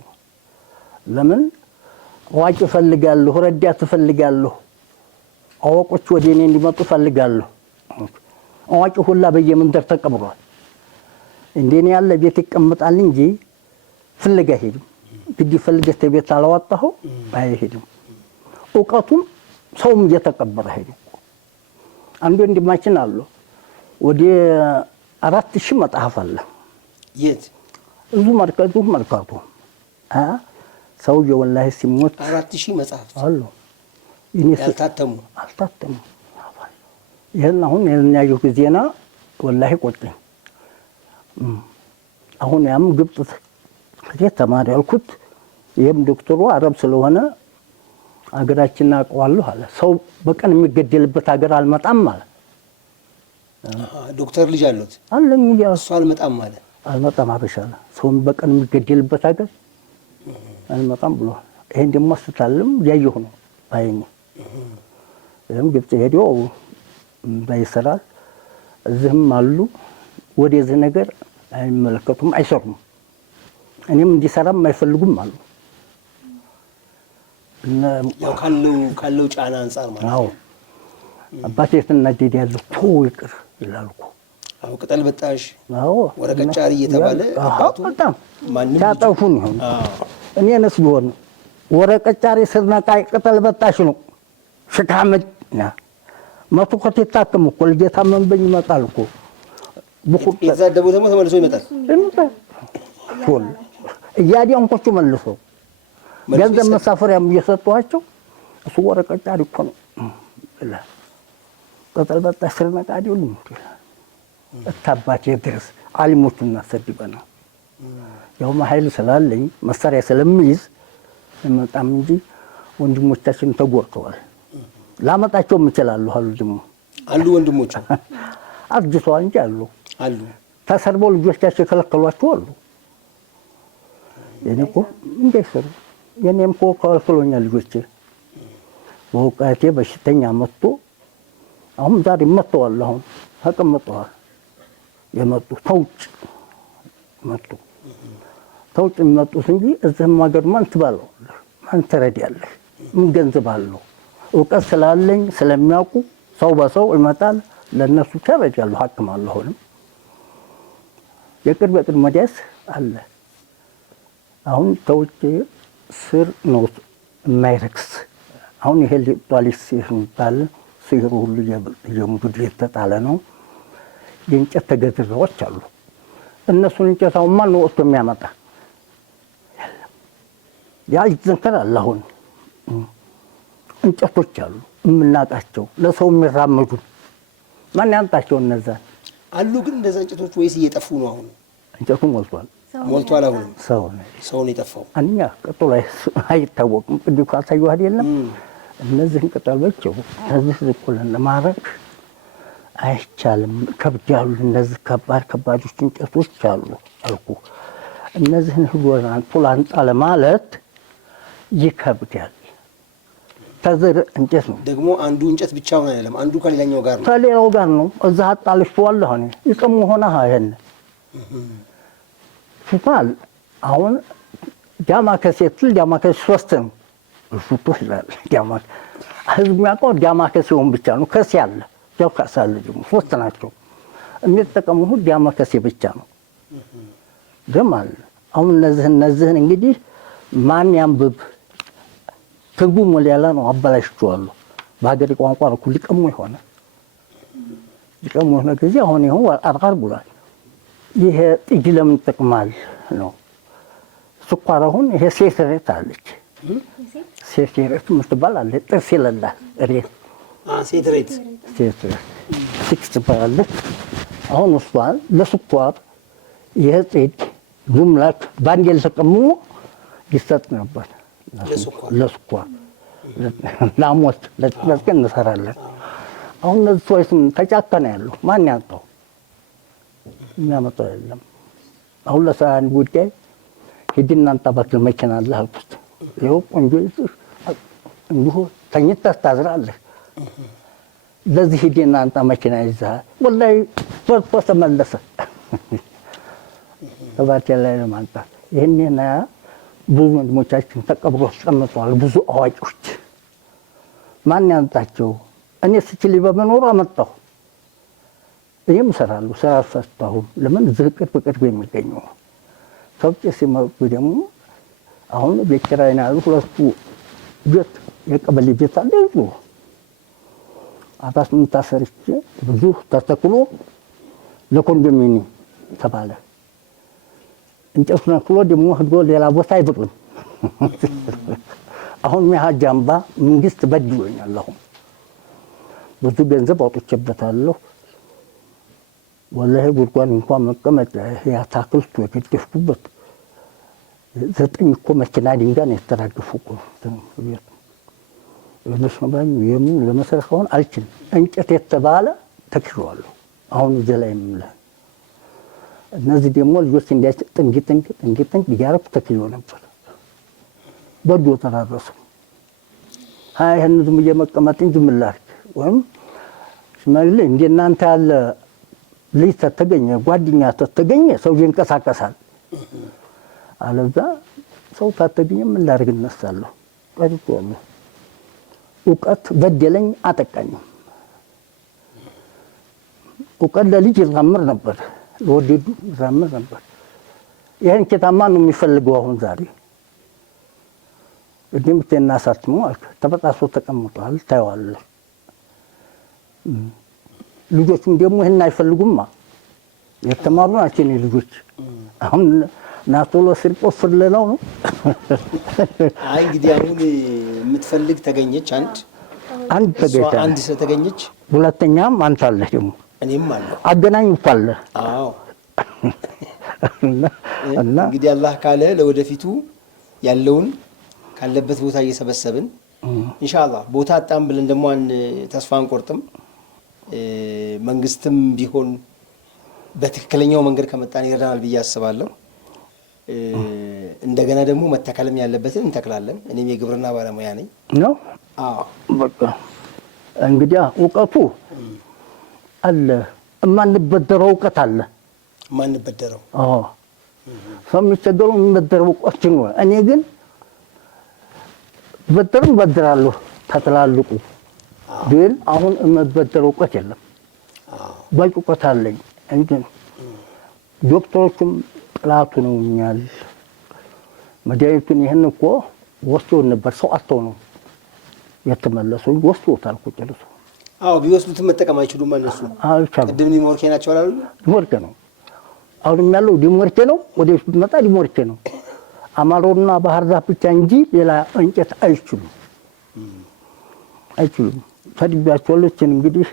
ለምን አዋቂ እፈልጋለሁ፣ ረዳት እፈልጋለሁ፣ አዋቆች ወደ እኔ እንዲመጡ እፈልጋለሁ። አዋቂ ሁላ በየመንደር ተቀብሯል። እንደኔ ያለ ቤት ይቀመጣል እንጂ ፍለጋ አይሄድም። ግድ ፈልገህ ቤት አላወጣኸው አይሄድም። እውቀቱም ሰውም እየተቀበረ ሄዱ። አንዱ ወንድማችን አለ ወደ 4000 መጽሐፍ አለ። የት እዙ መርካቶ ሰውዬው ወላሂ ሲሞት 4000 መጽሐፍ አሉ። ያልታተሙ አልታተሙ። ይሄን አሁን የኛው ጊዜና ወላሂ ቆጥኝ። አሁን ያም ግብጽ ከዚህ ተማሪ ያልኩት ይሄም ዶክተሩ አረብ ስለሆነ አገራችንን አውቀዋለሁ አለ። ሰው በቀን የሚገደልበት ሀገር አልመጣም ማለት ዶክተር ልጅ አሉት አለኝ። እሱ አልመጣም ማለት አልመጣም አበሻለ ሰው በቀን የሚገደልበት ሀገር አልመጣም ብሎ ይሄን ደግሞ አስተታለም ያየሁ ነው ባይኝ። ይሄም ግብጽ ሄዶ ባይሰራል እዚህም አሉ። ወደዚህ ነገር አይመለከቱም፣ አይሰሩም። እኔም እንዲሰራም አይፈልጉም አሉ። ያው ካለው ጫና አንፃር ማለት ነው። አባቴ ተናደደ ያለው ቶ ይቅር ይላሉ እኮ። አው ቅጠል በጣሽ አዎ ወረቀት ጫሪ እየተባለ አባቱ በጣም ማንም ታጠፉን ይሁን እኔ ነስ ቢሆን ወረቀት ጫሪ ስርናቃይ ቅጠል በጣሽ ነው ሽካመት መቶ ከተታከም እኮ ልጄ ታመምብኝ ይመጣል እኮ የተዛደበው ደግሞ ተመልሶ ይመጣል። እያዲያንኮቹ መልሶ ገንዘብ መሳፈሪያም እየሰጧቸው እሱ ወረቀት ጫሪ እኮ ነው ይላል። ቅጠል በጣሽ ስር ነቃዲ ሁሉም ይላል። እታባቴ ድረስ ዓሊሞቹን እናሰድበናል። ያው ኃይል ስላለኝ መሳሪያ ስለሚይዝ እንመጣም እንጂ ወንድሞቻችን ተጎድተዋል። ላመጣቸውም እችላለሁ አሉ ደግሞ አሉ ወንድሞቹ አርጅተዋል እንጂ አሉ አሉ ተሰርበው ልጆቻቸው የከለከሏቸው አሉ። የኔ እኮ እንዳይሰሩ የኔም እኮ ከልክሎኛል ልጆቼ። በውቃቴ በሽተኛ መጥቶ አሁን ዛሬ መጥተዋል። አሁን ተቀምጠዋል። የመጡ ተውጭ መጡ ተውጭ የሚመጡት እንጂ እዚህም ሀገር ማን ትባለዋለህ? ማን ትረዳለህ? ምን ገንዘብ አለው? እውቀት ስላለኝ ስለሚያውቁ ሰው በሰው ይመጣል። ለእነሱ ተረጃለሁ፣ ሐክማለሁ። አሁንም የቅርብ መዳስ አለ። አሁን ተውጭ ስር ነው የማይረክስ። አሁን ይሄ ጧሊስ ሲባል ሲህሩ ሁሉ የሙድ የተጣለ ነው። የእንጨት ተገዝራዎች አሉ። እነሱን እንጨት አሁን ማን ወጥቶ የሚያመጣ? ያ ይዘንከራል። አሁን እንጨቶች አሉ የምናውቃቸው ለሰው የሚራመዱ ማን ያንጣቸው? እነዛን አሉ። ግን እንደዛ እንጨቶች ወይስ እየጠፉ ነው? አሁን እንጨቱ ሞልቷል። አሁን ሰው ነው የጠፋው። አንኛ ቅጠሉ ላይ አይታወቅም። ቅድም ካሳየሁ አይደለም እነዚህን ቅጠሎች እነዚህ ዝቁልን ለማድረግ አይቻልም። ከብዳሉ። እነዚህ ከባዶች እንጨቶች አሉ አልኩ። እነዚህን ህጎና ጡላንጣ ለማለት ይከብዳል። ተዘር እንጨት ነው ደግሞ አንዱ እንጨት ብቻውን አይደለም፣ አንዱ ከሌላኛው ጋር ነው። ከሌላው ጋር ነው። እዛ አጣልፈዋለሁ እኔ ይቀሙ ሆነ አይደል ሲባል አሁን ዳማ ከሴት ዳማ ከሶስት ነው እሱቶ ይላል። ዳማ ህዝብ የሚያውቀው ዳማ ከሴውን ብቻ ነው። ከሴ አለ ያው ካሳለ ደግሞ ሶስት ናቸው የሚጠቀሙት። ዳማ ከሴ ብቻ ነው ደም አለ። አሁን እነዚህን እንግዲህ ማን ያንብብ? ትርጉሙ ሌላ ነው። አበላሽቸዋለሁ። በሀገሬ ቋንቋ ነው ሊቀሙ የሆነ ጊዜ አሁን ይኸው አርቃር ብሏል። ይሄ ጥጅ ለምን ይጠቅማል ነው። ስኳር አሁን ይሄ ሴትሬት አለች። ሴትሬት የምትባል አለ። ጥርስ የሌላት ሬት ሴትሬት ትባላለች። አሁን እሷን ለስኳር ይሄ ጥጅ ጉምላክ ባንዴ ተቀምሞ ይሰጥ ነበር። ለስኳር ላሞት ለጥበስከን እንሰራለን። አሁን እነዚህ ሰዎች ተጫካ ነው ያለው። ማን ያንጣው? የሚያመጣው የለም። አሁን ለስራ አንድ ጉዳይ ሂድና አንጣ እባክህ መኪና አለ አልኩት። ይኸው ቆንጆ እንዲሁ ተኝተህ ታዝራለህ። ለዚህ ሂድና አንጣ መኪና ይዘሃል። ወላሂ ሶስት ተመለሰ ተባቴ ላይ ለማንጣት ይህን ብዙ ወንድሞቻችን ተቀብሮ ተቀምጠዋል። ብዙ አዋቂዎች ማን ያንጣቸው? እኔ ስችል በመኖሩ አመጣሁ። እኔም እሰራለሁ። ስራ ፈታሁ። ለምን ዝቅር በቅርብ የሚገኘው ከውጭ ሲመጡ ደግሞ አሁን ቤት ኪራይ ነው ያሉት። ሁለቱ ቤት የቀበሌ ቤት አለ። ይዙ አታስ ምታሰርች ብዙ ተተክሎ ለኮንዶሚኒየም ተባለ። እንጨት ነክሎ ደግሞ ህዶ ሌላ ቦታ አይበቅልም። አሁን ሚያጅ አምባ መንግስት በድሎኛል። አሁን ብዙ ገንዘብ አውጥቼበታለሁ። ወላሂ ጉድጓድ እንኳን መቀመጫ ያታክልቱ የገደፍኩበት 9 እኮ መኪና ድንጋይ ነው የተራገፉ እኮ ቤት ለመስማኝ የምን ለመሰረት አሁን አልችልም። እንጨት የተባለ ተክሏል። አሁን እዚህ ላይ ምለ እነዚህ ደግሞ ልጆች እንዲያች ጥንግ እያረኩ ተክሎ ነበር። በዶ ተራረሱ። ይህን ዝም ብዬ መቀመጥ እንጂ ምን ላድርግ? ወይም ሽማግሌ እንደ እናንተ ያለ ልጅ ተተገኘ ጓደኛ ተተገኘ ሰው ይንቀሳቀሳል። አለዛ ሰው ተተገኘ ምን ላድርግ? እነሳለሁ። ቀርቶኛል። እውቀት በደለኝ አጠቃኝ። እውቀት ለልጅ ይራምር ነበር፣ ለወደዱ ይራምር ነበር። ይህን ኬታማ ነው የሚፈልገው አሁን ዛሬ እንደምትናሳትሙ አልክ ተበጣሶ ተቀምጧል። ታየዋለህ። ልጆቹም ደግሞ ይሄን አይፈልጉማ። የተማሩ ናቸው የኔ ልጆች። አሁን ናቶሎ ስር ቆፍር ለለው ነው። አይ እንግዲህ አሁን የምትፈልግ ተገኘች። አንድ ተገኘች። አንድ ስለተገኘች ሁለተኛም አንተ አለህ ደግሞ እኔም አለሁ። አገናኝ እኮ አለ። አዎ እና እንግዲህ አላህ ካለ ለወደፊቱ ያለውን ካለበት ቦታ እየሰበሰብን ኢንሻአላህ ቦታ አጣም ብለን ደግሞ ተስፋ አንቆርጥም። መንግስትም ቢሆን በትክክለኛው መንገድ ከመጣን ይረዳናል ብዬ አስባለሁ። እንደገና ደግሞ መተከልም ያለበትን እንተክላለን። እኔም የግብርና ባለሙያ ነኝ ነው። አዎ በቃ እንግዲህ እውቀቱ አለ፣ የማንበደረው እውቀት አለ። የማንበደረው አዎ ሰው የሚቸገረው የሚበደረው እውቀት ነው። እኔ ግን በደርም በደራለሁ ተተላልቁ ግን አሁን የምበደረው እውቀት የለም። በቂ እውቀት አለኝ እንጂ ዶክተሮቹም ጥላቱ ነውኛል። መድኃኒቱን ይህን እኮ ወስዶን ነበር፣ ሰው አጥተው ነው የተመለሰው። ወስዶታል እኮ ጨርሶ። አዎ ቢወስዱትም መጠቀም አይችሉም እነሱ። ቅድም ዲሞርኬ ናቸው አላሉ? ዲሞርኬ ነው አሁንም ያለው ዲሞርኬ ነው። ወደፊት ቢመጣ ዲሞርኬ ነው። አማሮና ባህር ዛፍ ብቻ እንጂ ሌላ እንጨት አይችሉም አይችሉም። ፈድቢያቸውልኝ እንግዲህ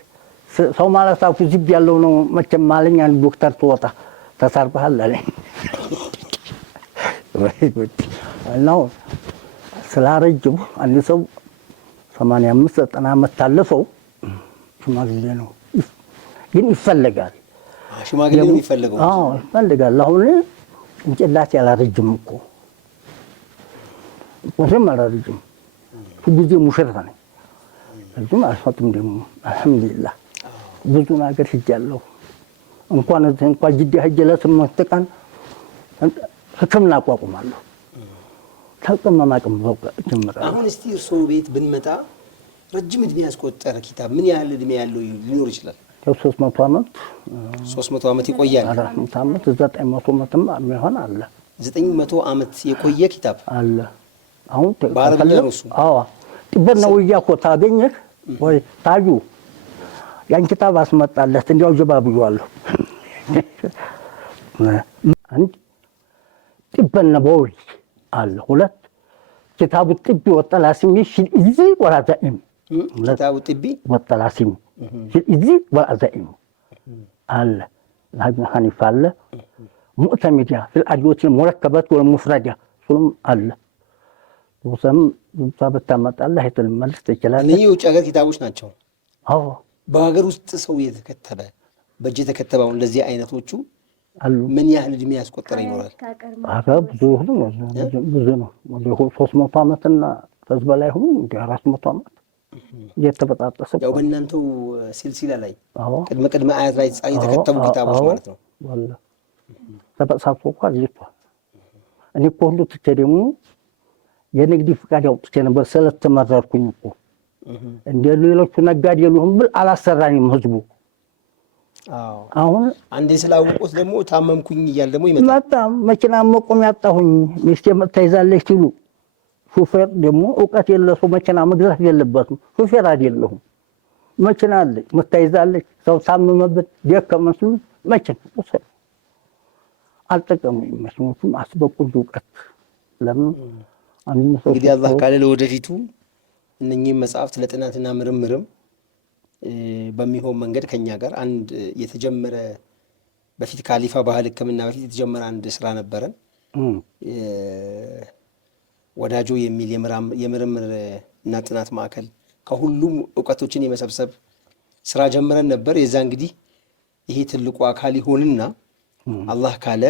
ሰው ማለት አኩ ዝብ ያለው ነው መቼም ማለኝ። አንድ ዶክተር ተወጣ ተሳርበሃል አለኝ። ነው ስላረጅም አንድ ሰው 85 90 ዓመት ታለፈው ሽማግሌ ነው ግን ይፈልጋል። ሽማግሌ ነው የሚፈልገው። አዎ ይፈልጋል። አሁን እንጭላት ያላረጅም እኮ ወሰም አላረጅም ሁሉ ሙሽራ ነኝ። እዚህም አልፈጥም ደግሞ አልሐምዱሊላህ ብዙ ነገር ሂጃለሁ። እንኳን ጅዳ ሂጅ ለስምንት ቀን ሕክምና አቋቁማለሁ። ተቀመማቅም ጀምራ አሁን እስቲ እርስዎ ቤት ብንመጣ ረጅም እድሜ ያስቆጠረ ኪታብ ምን ያህል እድሜ ያለው ሊኖር ይችላል? 300 ዓመት 300 ዓመት ይቆያል። 400 ዓመት 900 ዓመትም የሚሆን አለ። 900 ዓመት የቆየ ኪታብ አለ። አሁን በአረብኛ ነው እሱ። አዎ ጥበና ወያ እኮ ታገኘህ ወይ ታጁ ያን ኪታብ አስመጣለት እንዲያው ጀባብዩዋለሁ። አንድ ጥበና በውይ አለ። ሁለት ኪታቡ ጥቢ ወጠላሲም እዚህ ወራዛኢም ኪታቡ ጥቢ ወጠላሲም እዚህ ወራዛኢም አለ። ابن حنيفة አለ። مؤتمدة في الأدوية المركبة والمفردة ثم አለ። ወሰም ታበታመጣ አለ የተመለስ ተችላለ። እነዚህ የውጭ ሀገር ኪታቦች ናቸው። አዎ በሀገር ውስጥ ሰው የተከተበ በእጅ የተከተበው እንደዚህ አይነቶቹ አሉ። ምን ያህል እድሜ ያስቆጠረ ይኖራል? አረ ብዙ ነው። ወደ 300 ዓመትና ከዛ በላይ ሆኖ እንደ 400 ዓመት የተበጣጠሰ ያው በእናንተው ሲልሲላ ላይ ቅድመ አያት ላይ የተከተቡ ኪታቦች ማለት ነው። ወላ ተበሳፎ እንኳን ይቷል። እኔ እኮ ሁሉ ትቼ ደግሞ የንግድ ፍቃድ አውጥቼ ነበር ስለተመረርኩኝ እኮ እንደ ሌሎቹ ነጋዴ ልሁን ብል አላሰራኝም ህዝቡ። አሁን አንዴ ስላወቁት ደግሞ ታመምኩኝ እያለ ደግሞ ይመጣል። መጣ መኪና መቆም ያጣሁኝ ሚስቴ መጥታ ይዛለች ሲሉ ሹፌር ደግሞ እውቀት የለሰው መኪና መግዛት የለበትም። ሹፌር አይደለሁም መኪና አለ መጥታ ይዛለች። ሰው ታመመበት ደከመ ሲሉ መኪና ወሰደ። አልጠቀሙኝም። መስሞቱም አስበቁኝ እውቀት ለምን እንግዲህ አላህ ካለ ለወደፊቱ እነኚህ መጽሐፍት ለጥናትና ምርምርም በሚሆን መንገድ ከኛ ጋር አንድ የተጀመረ በፊት ካሊፋ ባህል ሕክምና በፊት የተጀመረ አንድ ስራ ነበረን። ወዳጆ የሚል የምርምር እና ጥናት ማዕከል ከሁሉም እውቀቶችን የመሰብሰብ ስራ ጀምረን ነበር። የዛ እንግዲህ ይሄ ትልቁ አካል ይሆንና አላህ ካለ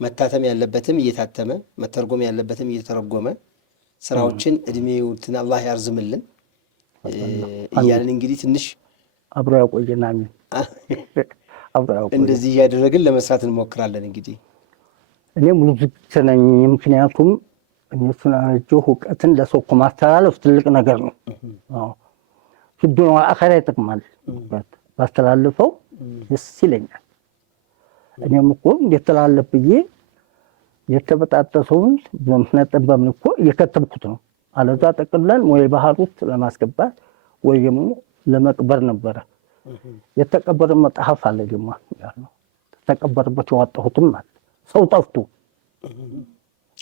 መታተም ያለበትም እየታተመ መተርጎም ያለበትም እየተረጎመ ስራዎችን እድሜውን አላህ ያርዝምልን እያልን እንግዲህ ትንሽ አብሮ ያቆየና አሜን አብሮ ያቆየና እንደዚህ እያደረግን ለመስራት እንሞክራለን። እንግዲህ እኔ ሙሉ ዝግጅት ነኝ። ምክንያቱም እኔ ስናረጀው እውቀትን ለሰው ማስተላለፍ ትልቅ ነገር ነው። አዎ ፍዱን አኺራ ይጠቅማል። ባስተላልፈው ደስ ይለኛል። እኔም እኮ እንደተላለፍ ብዬ የተበጣጠሰውን በምንጠበም እኮ እየከተብኩት ነው። አለዛ ጠቅለን ወይ ባህር ውስጥ ለማስገባት ወይ ደግሞ ለመቅበር ነበረ የተቀበረ መጽሐፍ አለ ደግሞ ያለው ተቀበረበት ያወጣሁትም አለ ሰው ጠፍቶ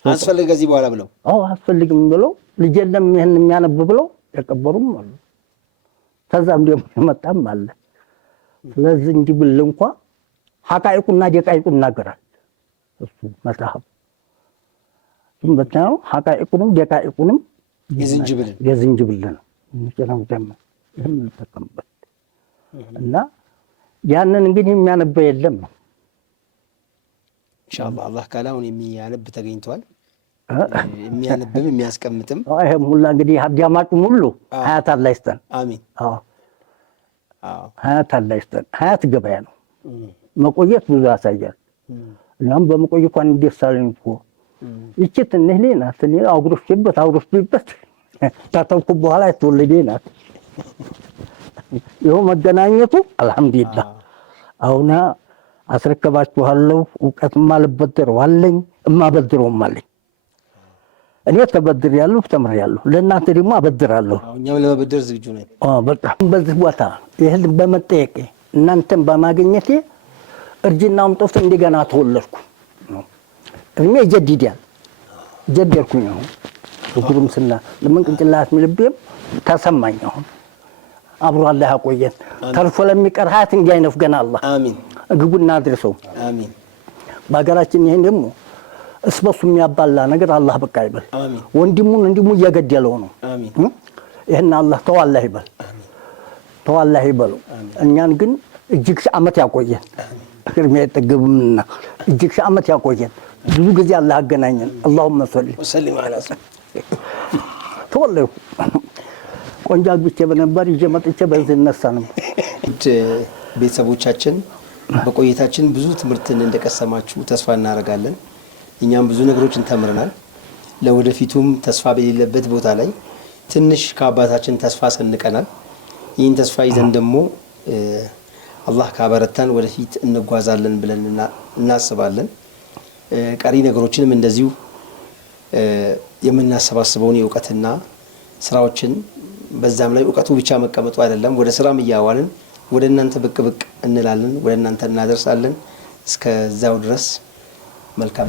አስፈልግ ከዚህ በኋላ ብለው አስፈልግም ብለው ልጅ የለም ይሄን የሚያነብ ብለው ተቀበሩም አሉ። ተዛም ደግሞ የመጣም አለ። ስለዚህ እንዲህ ብል እንኳን ሐቃይቁና ደቃይቁን እናገራል እሱ መጽሐፍ በታው ሐቃይቁንም ደቃይቁንም የዝንጅብልን ነው ደም ይሄን ተቀበል እና ያንን እንግዲህ የሚያነበው የለም ኢንሻአላህ አላህ ካላውን የሚያነብ ተገኝቷል። የሚያነብም የሚያስቀምጥም ይሄም ሁላ እንግዲህ አዳማጩ ሁሉ ሀያት አላህ ይስጠን። አሚን። ሀያት አላህ ይስጠን። ሀያት ገበያ ነው። መቆየት ብዙ ያሳያል። እኛም በመቆየት እንኳን እንዴት ሳለኝ እኮ ይቺ ትንሽ ናት። እኔ አውሮሽበት ታተውኩ በኋላ የተወለደ ናት። ይኸው መገናኘቱ አልሐምዱሊላህ። አሁን አስረከባችኋለሁ። እውቀትም አልበደረው አለኝ እማበድረውም አለኝ። እኔ ተበድሬያለሁ ተምሬያለሁ። ለእናንተ ደግሞ አበድራለሁ። እኛም ለመበደር ዝግጁ ነን። በቃ በዚህ ቦታ ይህን በመጠየቄ እናንተን በማግኘቴ እርጅናውም ጠፍቶ እንደገና ተወለድኩ። እድሜ ጀድያል ጀደርኩኝ። አሁን እግሩም ስና ለምን ቅንጭላት ልቤም ተሰማኝ። አሁን አብሮ አላህ ያቆየን። ተርፎ ለሚቀር ሀያት እንዲያይነፍገን አላህ አሚን። ግቡና አድርሰው አሚን። በሀገራችን ይሄን ደግሞ እስበሱ የሚያባላ ነገር አላህ በቃ ይበል። አሚን። ወንድሙ እየገደለው ነው። አሚን። ይሄን አላህ ተዋላህ ይበል። ተዋላህ ይበሉ። እኛን ግን እጅግ ዓመት ያቆየን። እድሜ ጠገብምና እጅግ ዓመት ያቆየን። ብዙ ጊዜ አላህ አገናኘን። اللهم صل وسلم على ተወለሁ ቆንጆ አግብቼ በነበር ይዤ መጥቼ በዚህ እነሳ ነው። ቤተሰቦቻችን በቆይታችን ብዙ ትምህርትን እንደቀሰማችሁ ተስፋ እናደርጋለን። እኛም ብዙ ነገሮችን ተምረናል። ለወደፊቱም ተስፋ በሌለበት ቦታ ላይ ትንሽ ከአባታችን ተስፋ ሰንቀናል። ይህን ተስፋ ይዘን ደግሞ አላህ ካበረታን ወደፊት እንጓዛለን ብለን እናስባለን። ቀሪ ነገሮችንም እንደዚሁ የምናሰባስበውን የእውቀትና ስራዎችን በዛም ላይ እውቀቱ ብቻ መቀመጡ አይደለም፣ ወደ ስራም እያዋልን ወደ እናንተ ብቅ እንላለን፣ ወደ እናንተ እናደርሳለን። እስከዛው ድረስ መልካም